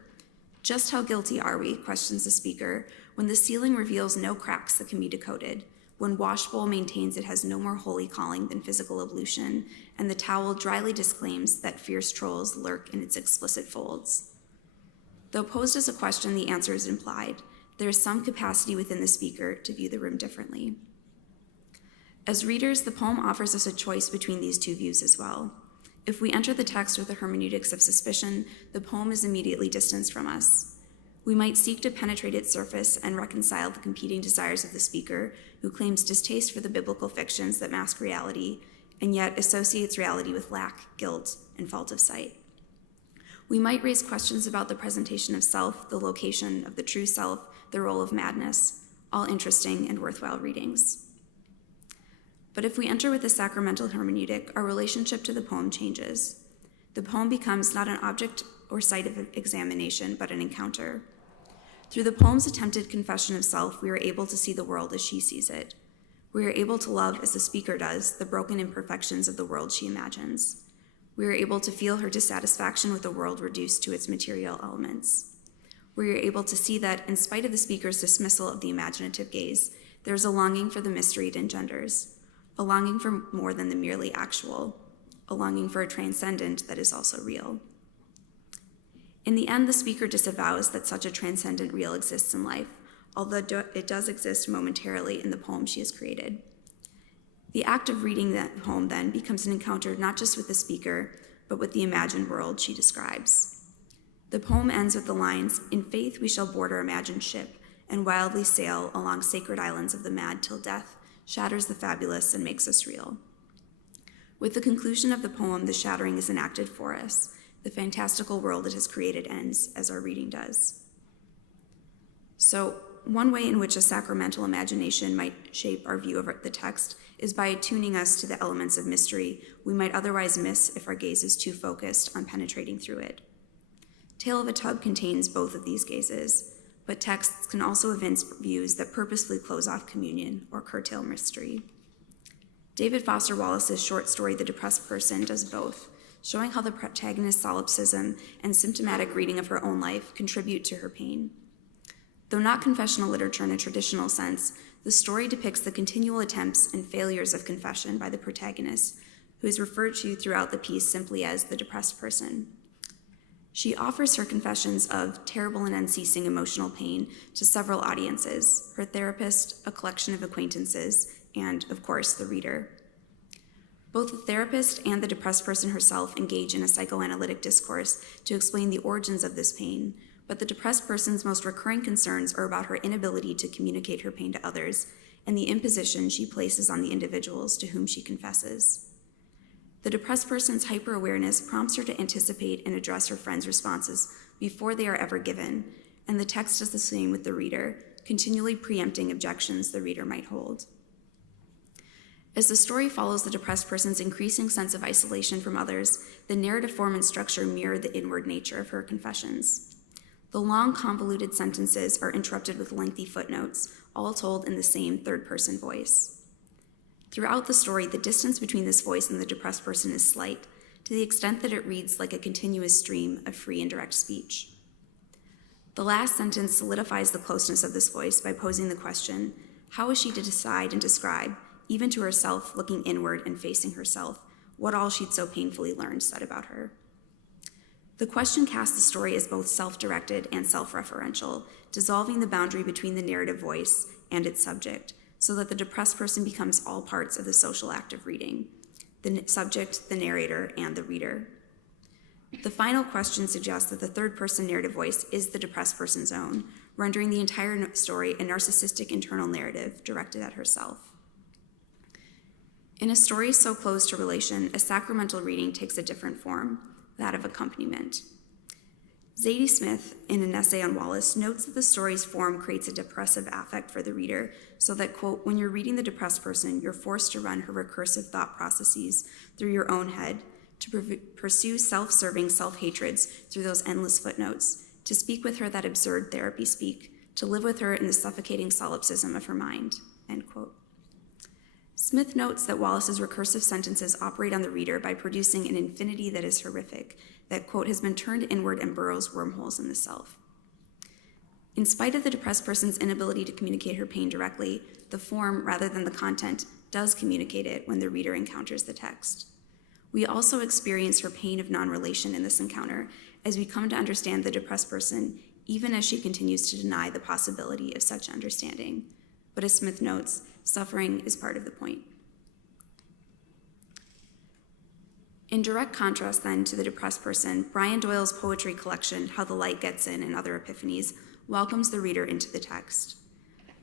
Just how guilty are we, questions the speaker, when the ceiling reveals no cracks that can be decoded, when washbowl maintains it has no more holy calling than physical ablution, and the towel dryly disclaims that fierce trolls lurk in its explicit folds. Though posed as a question, the answer is implied. There is some capacity within the speaker to view the room differently. As readers, the poem offers us a choice between these 2 views as well. If we enter the text with a hermeneutics of suspicion, the poem is immediately distanced from us. We might seek to penetrate its surface and reconcile the competing desires of the speaker, who claims distaste for the biblical fictions that mask reality, and yet associates reality with lack, guilt, and fault of sight. We might raise questions about the presentation of self, the location of the true self, the role of madness, all interesting and worthwhile readings. But if we enter with a sacramental hermeneutic, our relationship to the poem changes. The poem becomes not an object or site of examination, but an encounter. Through the poem's attempted confession of self, we are able to see the world as she sees it. We are able to love, as the speaker does, the broken imperfections of the world she imagines. We are able to feel her dissatisfaction with the world reduced to its material elements. We are able to see that, in spite of the speaker's dismissal of the imaginative gaze, there is a longing for the mystery it engenders, a longing for more than the merely actual, a longing for a transcendent that is also real. In the end, the speaker disavows that such a transcendent real exists in life, although it does exist momentarily in the poem she has created. The act of reading that poem then becomes an encounter not just with the speaker, but with the imagined world she describes. The poem ends with the lines, "In faith we shall board our imagined ship, and wildly sail along sacred islands of the mad till death shatters the fabulous and makes us real." With the conclusion of the poem, the shattering is enacted for us. The fantastical world it has created ends, as our reading does. So, one way in which a sacramental imagination might shape our view of the text is by attuning us to the elements of mystery we might otherwise miss if our gaze is too focused on penetrating through it. Tale of a Tub contains both of these gazes, but texts can also evince views that purposefully close off communion or curtail mystery. David Foster Wallace's short story, The Depressed Person, does both, showing how the protagonist's solipsism and symptomatic reading of her own life contribute to her pain. Though not confessional literature in a traditional sense, the story depicts the continual attempts and failures of confession by the protagonist, who is referred to throughout the piece simply as the depressed person. She offers her confessions of terrible and unceasing emotional pain to several audiences: her therapist, a collection of acquaintances, and, of course, the reader. Both the therapist and the depressed person herself engage in a psychoanalytic discourse to explain the origins of this pain, but the depressed person's most recurring concerns are about her inability to communicate her pain to others and the imposition she places on the individuals to whom she confesses. The depressed person's hyper-awareness prompts her to anticipate and address her friends' responses before they are ever given, and the text does the same with the reader, continually preempting objections the reader might hold. As the story follows the depressed person's increasing sense of isolation from others, the narrative form and structure mirror the inward nature of her confessions. The long, convoluted sentences are interrupted with lengthy footnotes, all told in the same third-person voice. Throughout the story, the distance between this voice and the depressed person is slight, to the extent that it reads like a continuous stream of free and direct speech. The last sentence solidifies the closeness of this voice by posing the question, how is she to decide and describe, even to herself looking inward and facing herself, what all she'd so painfully learned said about her? The question casts the story as both self-directed and self-referential, dissolving the boundary between the narrative voice and its subject, so that the depressed person becomes all parts of the social act of reading: the subject, the narrator, and the reader. The final question suggests that the third-person narrative voice is the depressed person's own, rendering the entire story a narcissistic internal narrative directed at herself. In a story so close to relation, a sacramental reading takes a different form, that of accompaniment. Zadie Smith, in an essay on Wallace, notes that the story's form creates a depressive affect for the reader, so that, quote, when you're reading the depressed person, you're forced to run her recursive thought processes through your own head, to pursue self-serving self-hatreds through those endless footnotes, to speak with her that absurd therapy speak, to live with her in the suffocating solipsism of her mind, end quote. Smith notes that Wallace's recursive sentences operate on the reader by producing an infinity that is horrific, that, quote, has been turned inward and burrows wormholes in the self. In spite of the depressed person's inability to communicate her pain directly, the form, rather than the content, does communicate it when the reader encounters the text. We also experience her pain of non-relation in this encounter, as we come to understand the depressed person, even as she continues to deny the possibility of such understanding. But as Smith notes, suffering is part of the point. In direct contrast, then, to the depressed person, Brian Doyle's poetry collection, How the Light Gets In and Other Epiphanies, welcomes the reader into the text.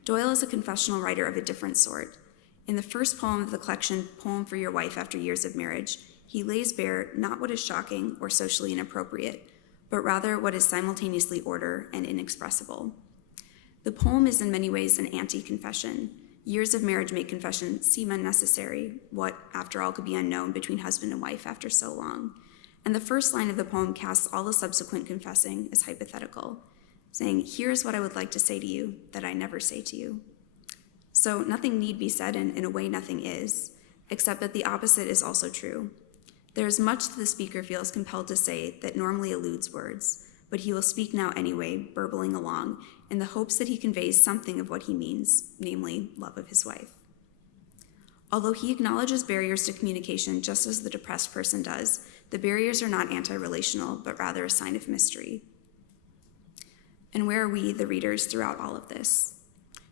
Doyle is a confessional writer of a different sort. In the first poem of the collection, Poem for Your Wife After Years of Marriage, he lays bare not what is shocking or socially inappropriate, but rather what is simultaneously order and inexpressible. The poem is in many ways an anti-confession. Years of marriage make confession seem unnecessary, what, after all, could be unknown between husband and wife after so long. And the first line of the poem casts all the subsequent confessing as hypothetical, saying, here's what I would like to say to you that I never say to you. So nothing need be said, and in a way nothing is, except that the opposite is also true. There is much that the speaker feels compelled to say that normally eludes words, but he will speak now anyway, burbling along, in the hopes that he conveys something of what he means, namely love of his wife. Although he acknowledges barriers to communication just as the depressed person does, the barriers are not anti-relational, but rather a sign of mystery. And where are we, the readers, throughout all of this?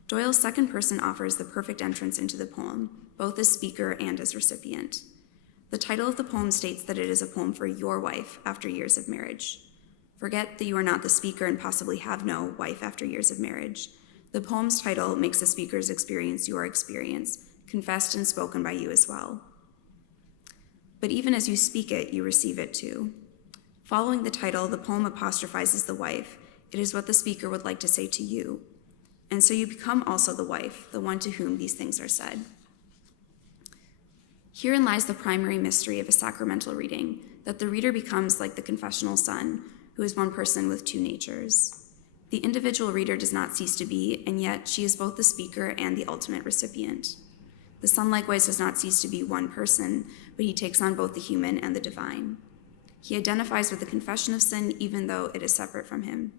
Doyle's second person offers the perfect entrance into the poem, both as speaker and as recipient. The title of the poem states that it is a poem for your wife after years of marriage. Forget that you are not the speaker and possibly have no wife after years of marriage. The poem's title makes the speaker's experience your experience, confessed and spoken by you as well. But even as you speak it, you receive it too. Following the title, the poem apostrophizes the wife. It is what the speaker would like to say to you. And so you become also the wife, the one to whom these things are said. Herein lies the primary mystery of a sacramental reading, that the reader becomes like the confessional son, who is one person with two natures. The individual reader does not cease to be, and yet she is both the speaker and the ultimate recipient. The son likewise does not cease to be one person, but he takes on both the human and the divine. He identifies with the confession of sin even though it is separate from him.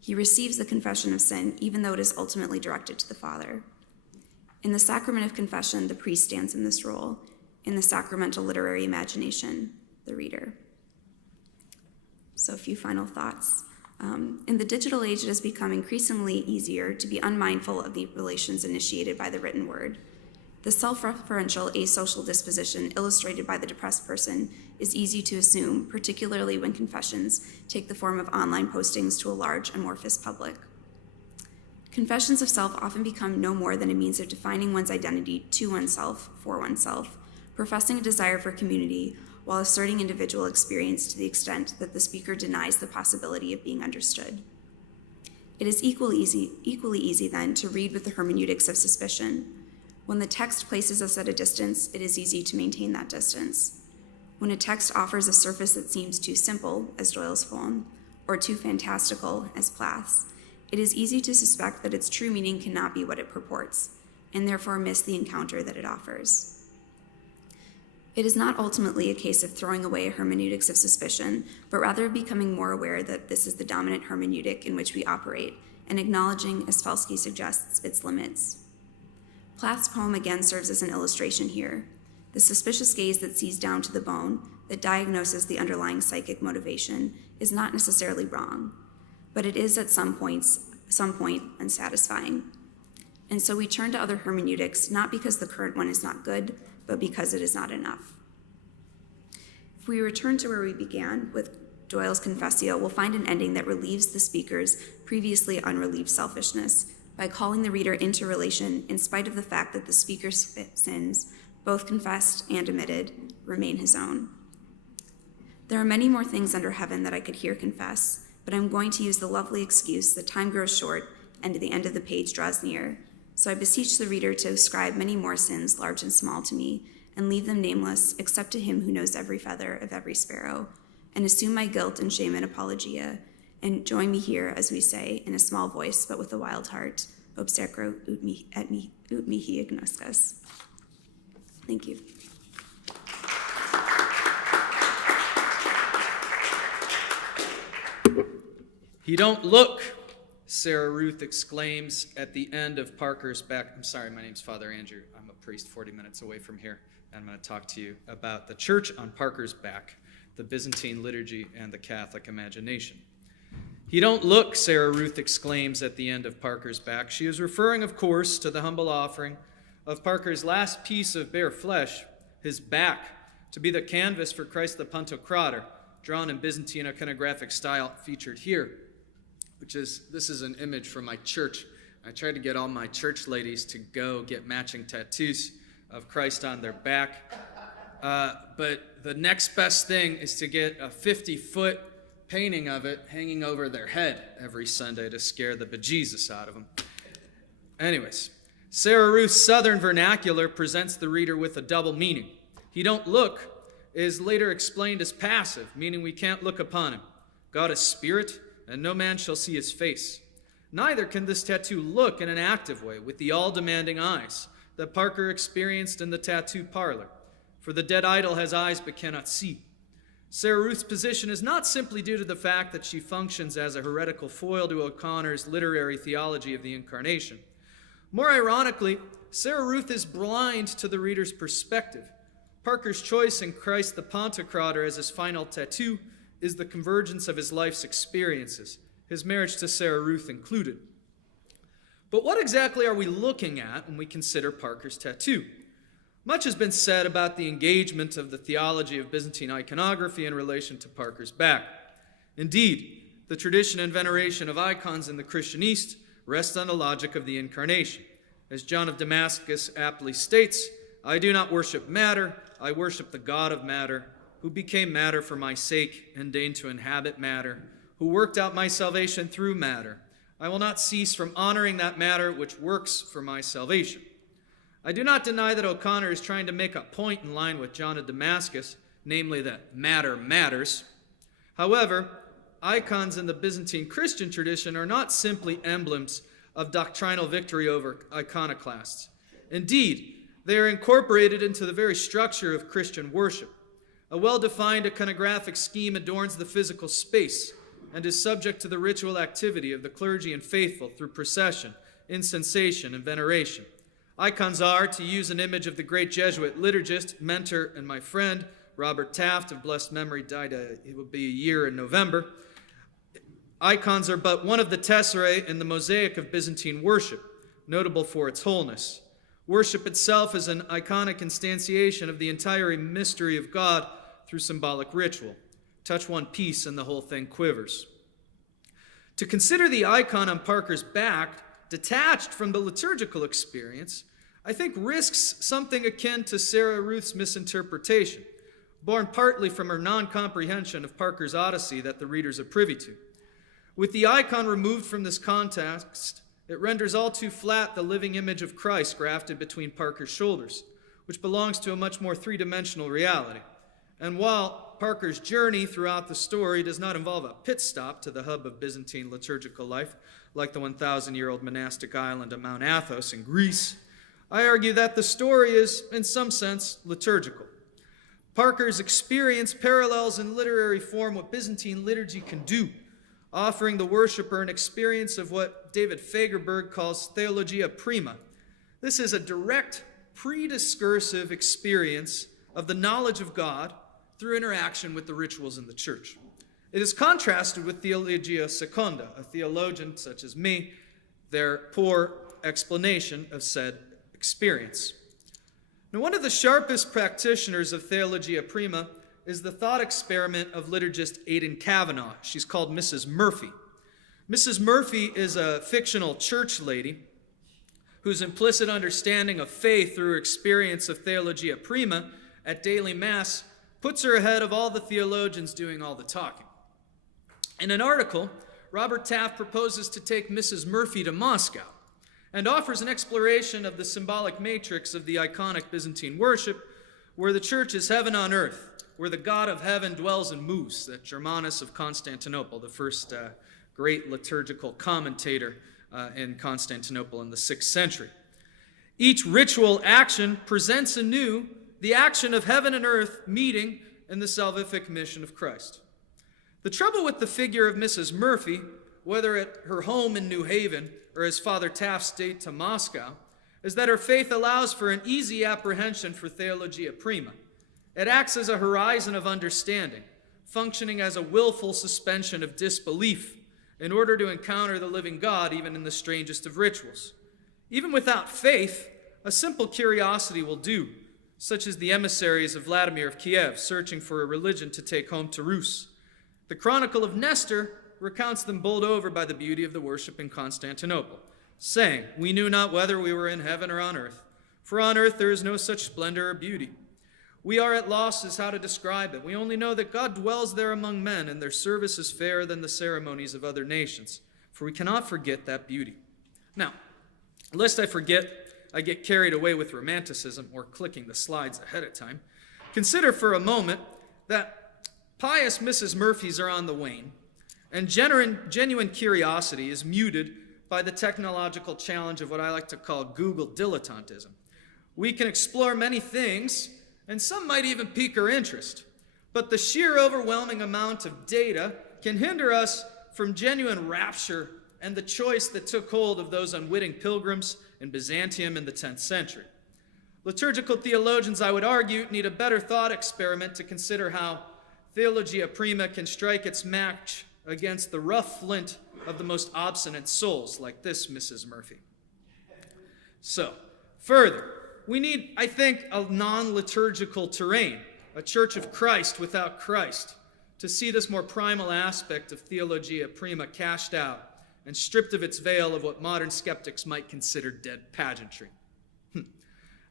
He receives the confession of sin even though it is ultimately directed to the Father. In the Sacrament of Confession, the priest stands in this role. In the sacramental literary imagination, the reader. So a few final thoughts. In the digital age, it has become increasingly easier to be unmindful of the relations initiated by the written word. The self-referential asocial disposition illustrated by the depressed person is easy to assume, particularly when confessions take the form of online postings to a large amorphous public. Confessions of self often become no more than a means of defining one's identity to oneself, for oneself, professing a desire for community while asserting individual experience to the extent that the speaker denies the possibility of being understood. It is equally easy then to read with the hermeneutics of suspicion. When the text places us at a distance, it is easy to maintain that distance. When a text offers a surface that seems too simple, as Doyle's poem, or too fantastical, as Plath's, it is easy to suspect that its true meaning cannot be what it purports, and therefore miss the encounter that it offers. It is not ultimately a case of throwing away a hermeneutics of suspicion, but rather of becoming more aware that this is the dominant hermeneutic in which we operate, and acknowledging, as Felsky suggests, its limits. Plath's poem again serves as an illustration here. The suspicious gaze that sees down to the bone, that diagnoses the underlying psychic motivation, is not necessarily wrong, but it is at some point unsatisfying. And so we turn to other hermeneutics, not because the current one is not good, but because it is not enough. If we return to where we began, with Doyle's Confessio, we'll find an ending that relieves the speaker's previously unrelieved selfishness by calling the reader into relation in spite of the fact that the speaker's sins, both confessed and admitted, remain his own. There are many more things under heaven that I could here confess, but I'm going to use the lovely excuse that time grows short and the end of the page draws near. So I beseech the reader to ascribe many more sins, large and small, to me, and leave them nameless, except to him who knows every feather of every sparrow, and assume my guilt and shame and apologia, and join me here, as we say, in a small voice, but with a wild heart, obsecro ut mihi agnoscus. Thank you. He don't look, Sarah Ruth exclaims at the end of Parker's back. I'm sorry, my name's Father Andrew. I'm a priest 40 minutes away from here, and I'm going to talk to you about the church on Parker's back, the Byzantine liturgy, and the Catholic imagination. He don't look, Sarah Ruth exclaims at the end of Parker's back. She is referring, of course, to the humble offering of Parker's last piece of bare flesh, his back, to be the canvas for Christ the Pantocrator, drawn in Byzantine iconographic style, featured here. This is an image from my church. I tried to get all my church ladies to go get matching tattoos of Christ on their back. But the next best thing is to get a 50-foot painting of it hanging over their head every Sunday to scare the bejesus out of them. Anyways, Sarah Ruth's Southern vernacular presents the reader with a double meaning. He don't look is later explained as passive, meaning we can't look upon him. God is spirit, and no man shall see his face. Neither can this tattoo look in an active way with the all-demanding eyes that Parker experienced in the tattoo parlor. For the dead idol has eyes but cannot see. Sarah Ruth's position is not simply due to the fact that she functions as a heretical foil to O'Connor's literary theology of the Incarnation. More ironically, Sarah Ruth is blind to the reader's perspective. Parker's choice in Christ the Pantocrator as his final tattoo is the convergence of his life's experiences, his marriage to Sarah Ruth included. But what exactly are we looking at when we consider Parker's tattoo? Much has been said about the engagement of the theology of Byzantine iconography in relation to Parker's back. Indeed, the tradition and veneration of icons in the Christian East rests on the logic of the Incarnation. As John of Damascus aptly states, I do not worship matter, I worship the God of matter, who became matter for my sake and deigned to inhabit matter, who worked out my salvation through matter. I will not cease from honoring that matter which works for my salvation. I do not deny that O'Connor is trying to make a point in line with John of Damascus, namely that matter matters. However, icons in the Byzantine Christian tradition are not simply emblems of doctrinal victory over iconoclasts. Indeed, they are incorporated into the very structure of Christian worship. A well-defined iconographic scheme adorns the physical space and is subject to the ritual activity of the clergy and faithful through procession, incensation, and veneration. Icons are, to use an image of the great Jesuit liturgist, mentor, and my friend, Robert Taft, of blessed memory, died it will be a year in November. Icons are but one of the tesserae in the mosaic of Byzantine worship, notable for its wholeness. Worship itself is an iconic instantiation of the entire mystery of God through symbolic ritual. Touch one piece and the whole thing quivers. To consider the icon on Parker's back detached from the liturgical experience, I think risks something akin to Sarah Ruth's misinterpretation, born partly from her non-comprehension of Parker's Odyssey that the readers are privy to. With the icon removed from this context, it renders all too flat the living image of Christ grafted between Parker's shoulders, which belongs to a much more three-dimensional reality. And while Parker's journey throughout the story does not involve a pit stop to the hub of Byzantine liturgical life, like the 1,000-year-old monastic island of Mount Athos in Greece, I argue that the story is, in some sense, liturgical. Parker's experience parallels in literary form what Byzantine liturgy can do, offering the worshiper an experience of what David Fagerberg calls theologia prima. This is a direct, pre-discursive experience of the knowledge of God through interaction with the rituals in the church. It is contrasted with theologia seconda, a theologian such as me, their poor explanation of said experience. Now, one of the sharpest practitioners of theologia prima is the thought experiment of liturgist Aidan Kavanaugh. She's called Mrs. Murphy. Mrs. Murphy is a fictional church lady whose implicit understanding of faith through her experience of theologia prima at daily mass puts her ahead of all the theologians doing all the talking. In an article, Robert Taft proposes to take Mrs. Murphy to Moscow and offers an exploration of the symbolic matrix of the iconic Byzantine worship, where the church is heaven on earth, where the God of heaven dwells and moves, that Germanus of Constantinople, the first great liturgical commentator in Constantinople in the 6th century. Each ritual action presents anew the action of heaven and earth meeting in the salvific mission of Christ. The trouble with the figure of Mrs. Murphy, whether at her home in New Haven or as Father Taft's date to Moscow, is that her faith allows for an easy apprehension for theologia prima. It acts as a horizon of understanding, functioning as a willful suspension of disbelief in order to encounter the living God even in the strangest of rituals. Even without faith, a simple curiosity will do, such as the emissaries of Vladimir of Kiev searching for a religion to take home to Rus. The Chronicle of Nestor recounts them bowled over by the beauty of the worship in Constantinople, saying, "We knew not whether we were in heaven or on earth, for on earth there is no such splendor or beauty. We are at loss as how to describe it. We only know that God dwells there among men, and their service is fairer than the ceremonies of other nations, for we cannot forget that beauty." Now, lest I forget, I get carried away with romanticism or clicking the slides ahead of time, consider for a moment that pious Mrs. Murphys are on the wane, and genuine curiosity is muted by the technological challenge of what I like to call Google dilettantism. We can explore many things, and some might even pique our interest, but the sheer overwhelming amount of data can hinder us from genuine rapture and the choice that took hold of those unwitting pilgrims in Byzantium in the 10th century. Liturgical theologians, I would argue, need a better thought experiment to consider how theologia prima can strike its match against the rough flint of the most obstinate souls, like this Mrs. Murphy. So, further, we need, I think, a non-liturgical terrain, a church of Christ without Christ, to see this more primal aspect of Theologia Prima cashed out and stripped of its veil of what modern skeptics might consider dead pageantry.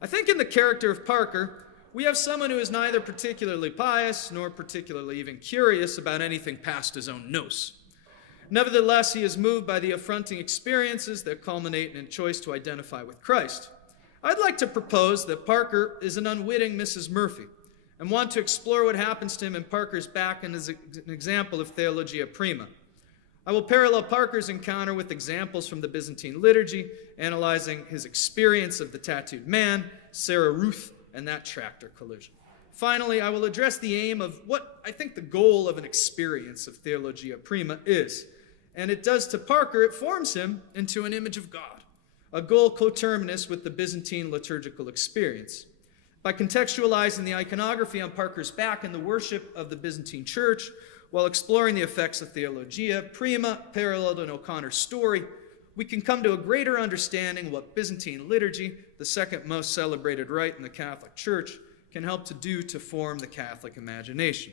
I think in the character of Parker, we have someone who is neither particularly pious nor particularly even curious about anything past his own nose. Nevertheless, he is moved by the affronting experiences that culminate in a choice to identify with Christ. I'd like to propose that Parker is an unwitting Mrs. Murphy and want to explore what happens to him in Parker's back and as an example of Theologia Prima. I will parallel Parker's encounter with examples from the Byzantine liturgy, analyzing his experience of the tattooed man, Sarah Ruth, and that tractor collision. Finally, I will address the aim of what I think the goal of an experience of Theologia Prima is. And it does to Parker, it forms him into an image of God, a goal coterminous with the Byzantine liturgical experience. By contextualizing the iconography on Parker's back in the worship of the Byzantine church, while exploring the effects of Theologia Prima paralleled in O'Connor's story, we can come to a greater understanding of what Byzantine liturgy, the second most celebrated rite in the Catholic Church, can help to do to form the Catholic imagination.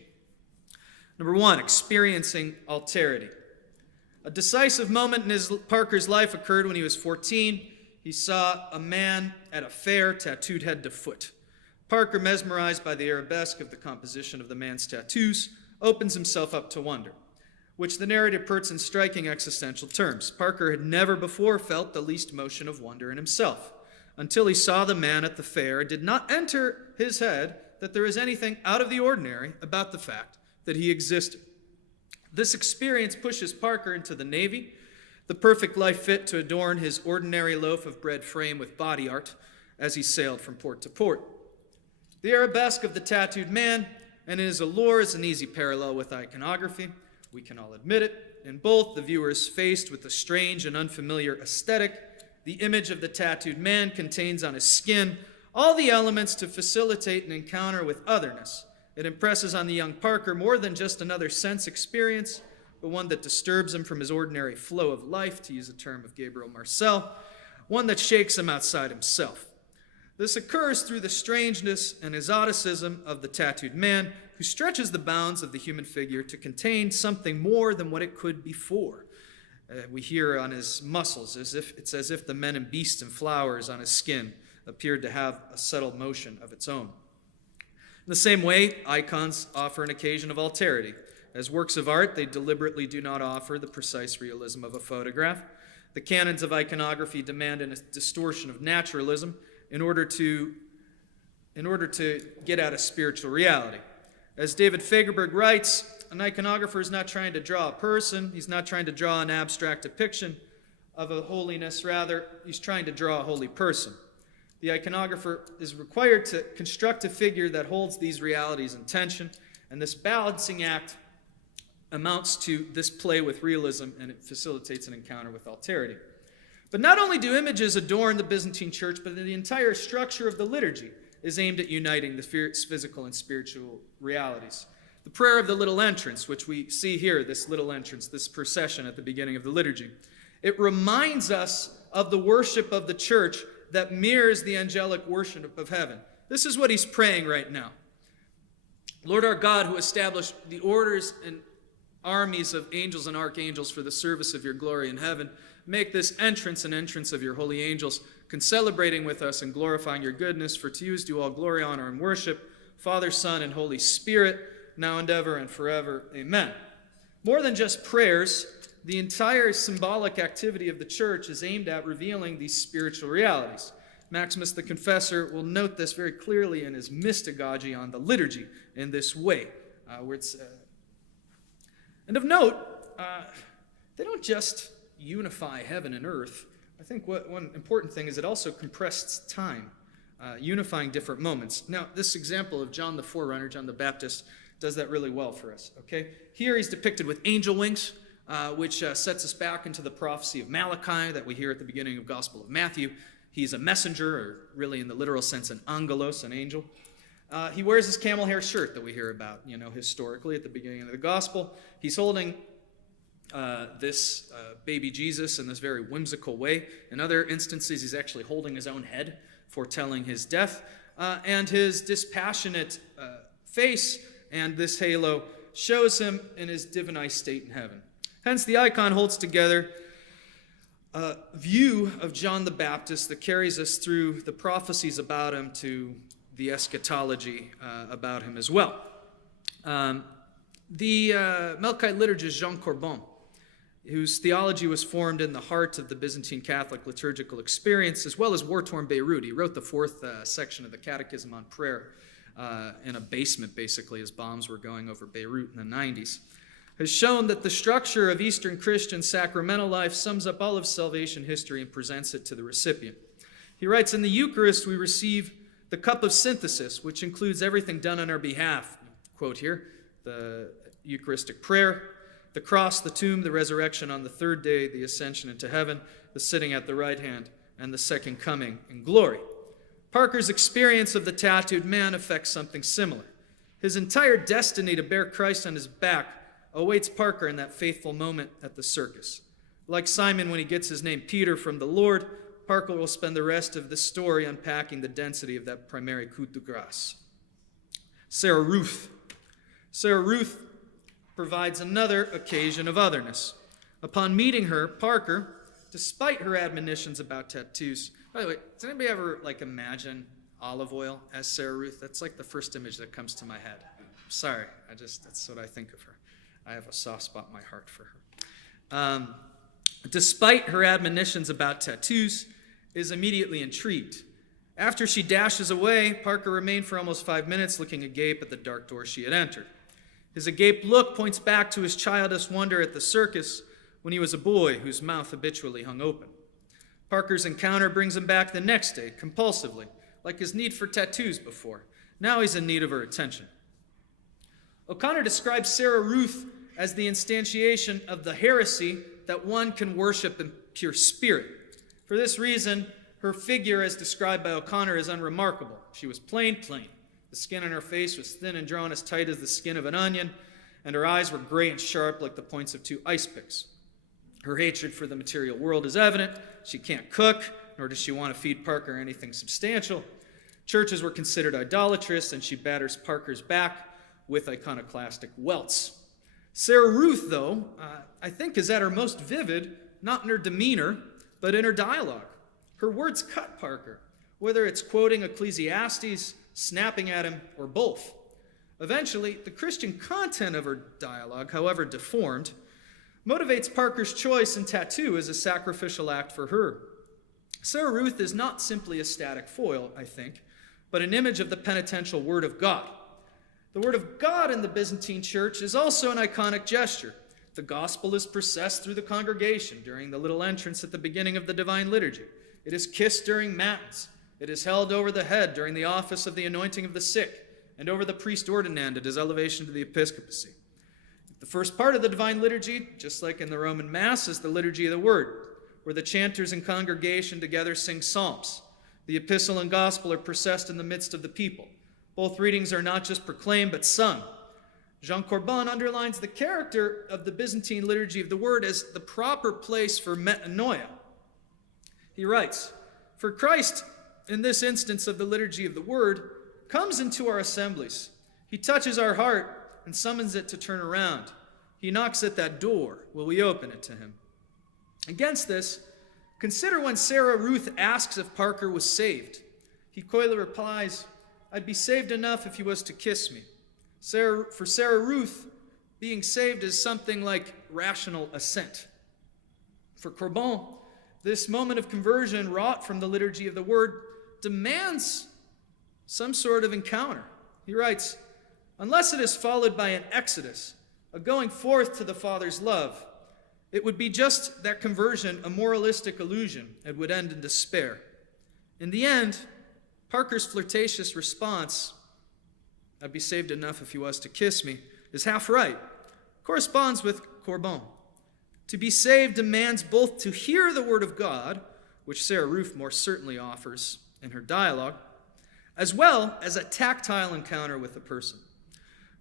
Number one, experiencing alterity. A decisive moment in Parker's life occurred when he was 14. He saw a man at a fair tattooed head to foot. Parker, mesmerized by the arabesque of the composition of the man's tattoos, opens himself up to wonder, which the narrative puts in striking existential terms. Parker had never before felt the least motion of wonder in himself, until he saw the man at the fair. It did not enter his head that there is anything out of the ordinary about the fact that he existed. This experience pushes Parker into the Navy, the perfect life fit to adorn his ordinary loaf of bread frame with body art as he sailed from port to port. The arabesque of the tattooed man and his allure is an easy parallel with iconography. We can all admit it. In both, the viewer is faced with a strange and unfamiliar aesthetic. The image of the tattooed man contains on his skin all the elements to facilitate an encounter with otherness. It impresses on the young Parker more than just another sense experience, but one that disturbs him from his ordinary flow of life, to use a term of Gabriel Marcel, one that shakes him outside himself. This occurs through the strangeness and exoticism of the tattooed man, who stretches the bounds of the human figure to contain something more than what it could before. We hear on his muscles, it's as if the men and beasts and flowers on his skin appeared to have a subtle motion of its own. In the same way, icons offer an occasion of alterity. As works of art, they deliberately do not offer the precise realism of a photograph. The canons of iconography demand a distortion of naturalism in order to get at a spiritual reality. As David Fagerberg writes, an iconographer is not trying to draw a person. He's not trying to draw an abstract depiction of a holiness. Rather, he's trying to draw a holy person. The iconographer is required to construct a figure that holds these realities in tension, and this balancing act amounts to this play with realism, and it facilitates an encounter with alterity. But not only do images adorn the Byzantine church, but the entire structure of the liturgy is aimed at uniting the physical and spiritual realities. The prayer of the little entrance, which we see here, this little entrance, this procession at the beginning of the liturgy, it reminds us of the worship of the church that mirrors the angelic worship of heaven. This is what he's praying right now. Lord our God, who established the orders and armies of angels and archangels for the service of your glory in heaven, make this entrance an entrance of your holy angels, concelebrating with us and glorifying your goodness. For to you is due all glory, honor, and worship, Father, Son, and Holy Spirit, now and ever and forever. Amen. More than just prayers, the entire symbolic activity of the church is aimed at revealing these spiritual realities. Maximus the Confessor will note this very clearly in his mystagogy on the liturgy in this way. And of note, they don't just unify heaven and earth. I think one important thing is it also compressed time, unifying different moments. Now, this example of John the Forerunner, John the Baptist, does that really well for us. Okay, here he's depicted with angel wings, which sets us back into the prophecy of Malachi that we hear at the beginning of Gospel of Matthew. He's a messenger, or really in the literal sense, an angelos, an angel. He wears his camel hair shirt that we hear about, historically at the beginning of the Gospel. He's holding this baby Jesus in this very whimsical way. In other instances, he's actually holding his own head, foretelling his death. And his dispassionate face and this halo shows him in his divinized state in heaven. Hence, the icon holds together a view of John the Baptist that carries us through the prophecies about him to the eschatology about him as well. The Melkite liturgist Jean Corbin, whose theology was formed in the heart of the Byzantine Catholic liturgical experience, as well as war-torn Beirut. He wrote the fourth section of the Catechism on Prayer in a basement, basically, as bombs were going over Beirut in the 90s, has shown that the structure of Eastern Christian sacramental life sums up all of salvation history and presents it to the recipient. He writes, in the Eucharist, we receive the cup of synthesis, which includes everything done on our behalf. Quote here, the Eucharistic prayer, the cross, the tomb, the resurrection on the third day, the ascension into heaven, the sitting at the right hand, and the second coming in glory. Parker's experience of the tattooed man affects something similar. His entire destiny to bear Christ on his back awaits Parker in that faithful moment at the circus. Like Simon when he gets his name Peter from the Lord, Parker will spend the rest of the story unpacking the density of that primary coup de grâce. Sarah Ruth. Sarah Ruth provides another occasion of otherness. Upon meeting her, Parker, despite her admonitions about tattoos, by the way, does anybody ever imagine olive oil as Sarah Ruth? That's like the first image that comes to my head. I'm sorry, that's what I think of her. I have a soft spot in my heart for her. Despite her admonitions about tattoos, is immediately intrigued. After she dashes away, Parker remained for almost 5 minutes looking agape at the dark door she had entered. His agape look points back to his childish wonder at the circus when he was a boy whose mouth habitually hung open. Parker's encounter brings him back the next day, compulsively, like his need for tattoos before. Now he's in need of her attention. O'Connor describes Sarah Ruth as the instantiation of the heresy that one can worship in pure spirit. For this reason, her figure, as described by O'Connor, is unremarkable. She was plain. The skin on her face was thin and drawn as tight as the skin of an onion, and her eyes were gray and sharp like the points of two ice picks. Her hatred for the material world is evident. She can't cook, nor does she want to feed Parker anything substantial. Churches were considered idolatrous, and she batters Parker's back with iconoclastic welts. Sarah Ruth, though, I think is at her most vivid, not in her demeanor, but in her dialogue. Her words cut Parker, whether it's quoting Ecclesiastes, snapping at him, or both. Eventually, the Christian content of her dialogue, however deformed, motivates Parker's choice in tattoo as a sacrificial act for her. Sarah Ruth is not simply a static foil, I think, but an image of the penitential Word of God. The Word of God in the Byzantine Church is also an iconic gesture. The gospel is processed through the congregation during the little entrance at the beginning of the Divine Liturgy. It is kissed during Matins. It is held over the head during the office of the anointing of the sick, and over the priest ordinand at his elevation to the episcopacy. The first part of the Divine Liturgy, just like in the Roman Mass, is the Liturgy of the Word, where the chanters and congregation together sing psalms. The epistle and gospel are processed in the midst of the people. Both readings are not just proclaimed, but sung. Jean Corbin underlines the character of the Byzantine Liturgy of the Word as the proper place for metanoia. He writes, "For Christ, in this instance of the Liturgy of the Word, comes into our assemblies. He touches our heart and summons it to turn around. He knocks at that door. Will we open it to him?" Against this, consider when Sarah Ruth asks if Parker was saved. He coyly replies, "I'd be saved enough if he was to kiss me." For Sarah Ruth, being saved is something like rational assent. For Corbin, this moment of conversion wrought from the Liturgy of the Word demands some sort of encounter. He writes, "Unless it is followed by an exodus, a going forth to the Father's love, it would be just that conversion, a moralistic illusion, and would end in despair." In the end, Parker's flirtatious response, "I'd be saved enough if he was to kiss me," is half right, corresponds with Corbin. To be saved demands both to hear the Word of God, which Sarah Ruth more certainly offers in her dialogue, as well as a tactile encounter with the person.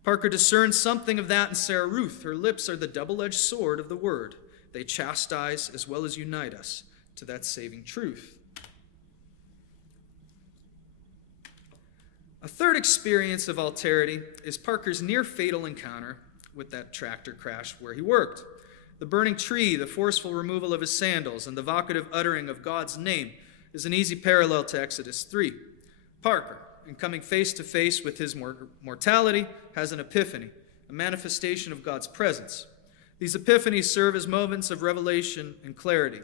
Parker discerns something of that in Sarah Ruth. Her lips are the double-edged sword of the Word. They chastise as well as unite us to that saving truth. A third experience of alterity is Parker's near-fatal encounter with that tractor crash where he worked. The burning tree, the forceful removal of his sandals, and the vocative uttering of God's name is an easy parallel to Exodus 3. Parker, in coming face to face with his mortality, has an epiphany, a manifestation of God's presence. These epiphanies serve as moments of revelation and clarity,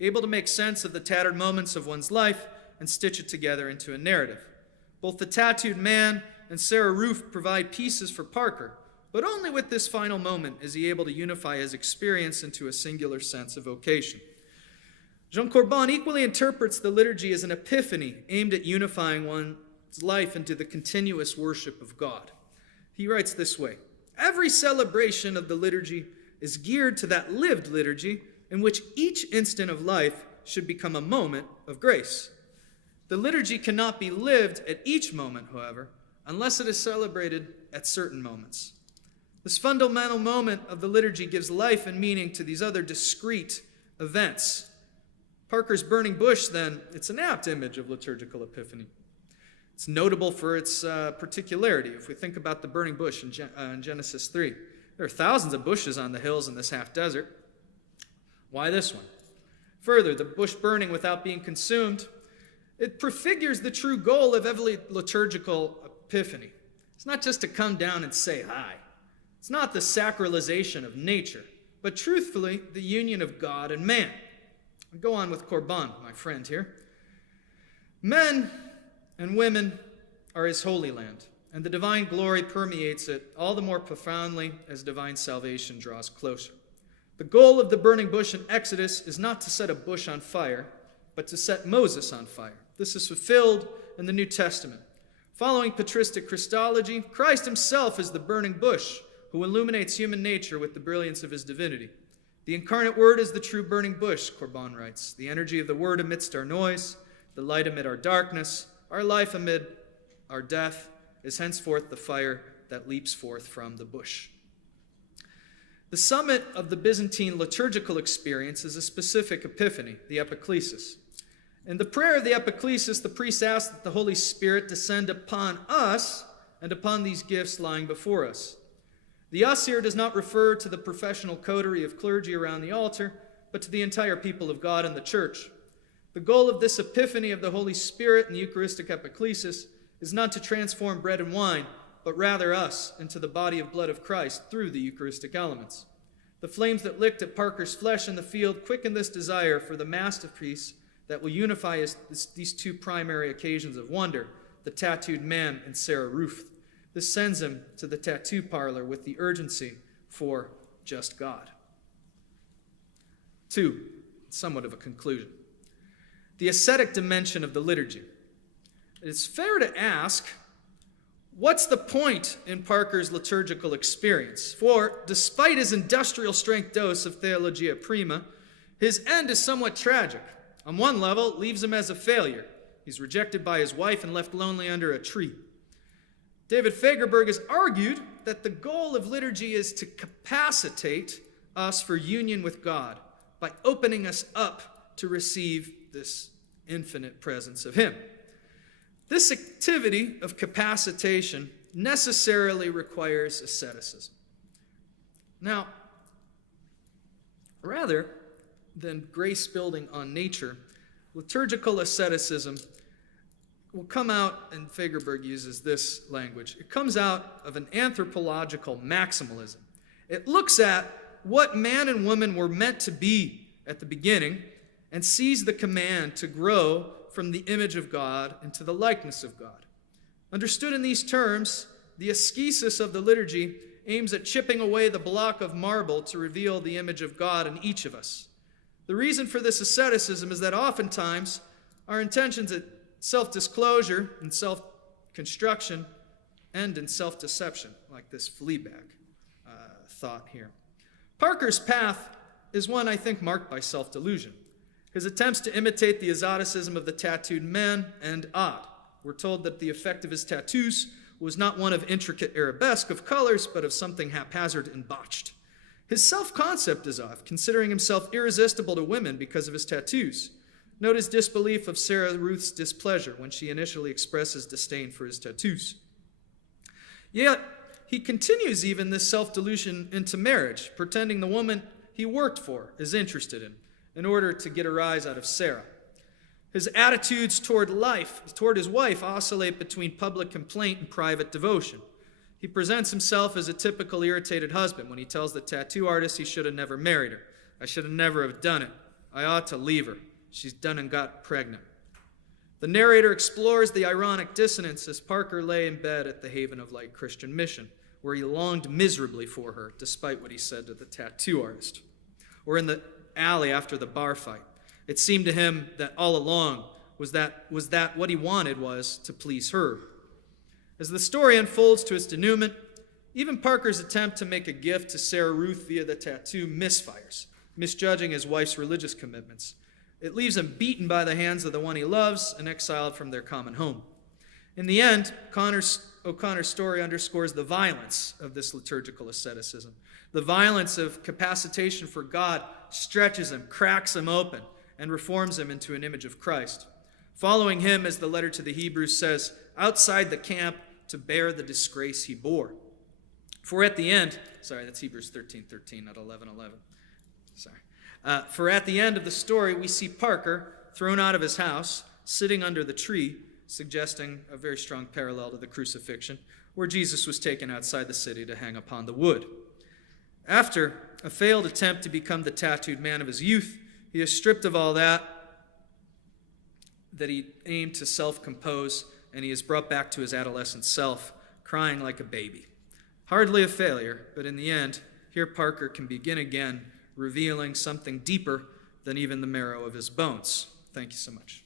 able to make sense of the tattered moments of one's life and stitch it together into a narrative. Both the tattooed man and Sarah Ruth provide pieces for Parker, but only with this final moment is he able to unify his experience into a singular sense of vocation. Jean Corbin equally interprets the liturgy as an epiphany aimed at unifying one's life into the continuous worship of God. He writes this way: every celebration of the liturgy is geared to that lived liturgy in which each instant of life should become a moment of grace. The liturgy cannot be lived at each moment, however, unless it is celebrated at certain moments. This fundamental moment of the liturgy gives life and meaning to these other discrete events. Parker's burning bush, then, it's an apt image of liturgical epiphany. It's notable for its particularity. If we think about the burning bush in Genesis 3, there are thousands of bushes on the hills in this half-desert. Why this one? Further, the bush burning without being consumed, it prefigures the true goal of every liturgical epiphany. It's not just to come down and say hi. It's not the sacralization of nature, but truthfully, the union of God and man. I'll go on with Corbin, my friend here. Men and women are his holy land, and the divine glory permeates it all the more profoundly as divine salvation draws closer. The goal of the burning bush in Exodus is not to set a bush on fire, but to set Moses on fire. This is fulfilled in the New Testament. Following patristic Christology, Christ himself is the burning bush who illuminates human nature with the brilliance of his divinity. The incarnate Word is the true burning bush, Corbin writes. The energy of the Word amidst our noise, the light amid our darkness, our life amid our death, is henceforth the fire that leaps forth from the bush. The summit of the Byzantine liturgical experience is a specific epiphany, the epiclesis. In the prayer of the epiclesis, the priest asks that the Holy Spirit descend upon us and upon these gifts lying before us. The us here does not refer to the professional coterie of clergy around the altar, but to the entire people of God and the church. The goal of this epiphany of the Holy Spirit in the Eucharistic epiclesis is not to transform bread and wine, but rather us into the body of blood of Christ through the Eucharistic elements. The flames that licked at Parker's flesh in the field quicken this desire for the masterpiece that will unify these two primary occasions of wonder, the tattooed man and Sarah Ruth. This sends him to the tattoo parlor with the urgency for just God. 2, somewhat of a conclusion. The ascetic dimension of the liturgy. It's fair to ask, what's the point in Parker's liturgical experience? For despite his industrial strength dose of Theologia Prima, his end is somewhat tragic. On one level, it leaves him as a failure. He's rejected by his wife and left lonely under a tree. David Fagerberg has argued that the goal of liturgy is to capacitate us for union with God by opening us up to receive this infinite presence of Him. This activity of capacitation necessarily requires asceticism. Now, rather than grace building on nature, liturgical asceticism will come out, and Fagerberg uses this language, it comes out of an anthropological maximalism. It looks at what man and woman were meant to be at the beginning and sees the command to grow from the image of God into the likeness of God. Understood in these terms, the ascesis of the liturgy aims at chipping away the block of marble to reveal the image of God in each of us. The reason for this asceticism is that oftentimes our intentions at self-disclosure and self-construction end in self-deception, like this Fleabag thought here. Parker's path is one, I think, marked by self-delusion. His attempts to imitate the exoticism of the tattooed man end odd. We're told that the effect of his tattoos was not one of intricate arabesque of colors, but of something haphazard and botched. His self-concept is off, considering himself irresistible to women because of his tattoos. Note his disbelief of Sarah Ruth's displeasure when she initially expresses disdain for his tattoos. Yet, he continues even this self-delusion into marriage, pretending the woman he worked for is interested in order to get a rise out of Sarah. His attitudes toward his wife, oscillate between public complaint and private devotion. He presents himself as a typical irritated husband when he tells the tattoo artist he should have never married her. I should have never have done it. I ought to leave her. She's done and got pregnant. The narrator explores the ironic dissonance as Parker lay in bed at the Haven of Light Christian Mission, where he longed miserably for her, despite what he said to the tattoo artist. Or in the alley after the bar fight. It seemed to him that all along was that what he wanted was to please her. As the story unfolds to its denouement, even Parker's attempt to make a gift to Sarah Ruth via the tattoo misfires, misjudging his wife's religious commitments. It leaves him beaten by the hands of the one he loves and exiled from their common home. In the end, O'Connor's story underscores the violence of this liturgical asceticism. The violence of capacitation for God stretches him, cracks him open, and reforms him into an image of Christ. Following him, as the letter to the Hebrews says, outside the camp to bear the disgrace he bore. For at the end, that's Hebrews 13:13, not 11:11. For at the end of the story, we see Parker thrown out of his house, sitting under the tree, suggesting a very strong parallel to the crucifixion, where Jesus was taken outside the city to hang upon the wood. After a failed attempt to become the tattooed man of his youth, he is stripped of all that he aimed to self-compose, and he is brought back to his adolescent self, crying like a baby. Hardly a failure, but in the end, here Parker can begin again, revealing something deeper than even the marrow of his bones. Thank you so much.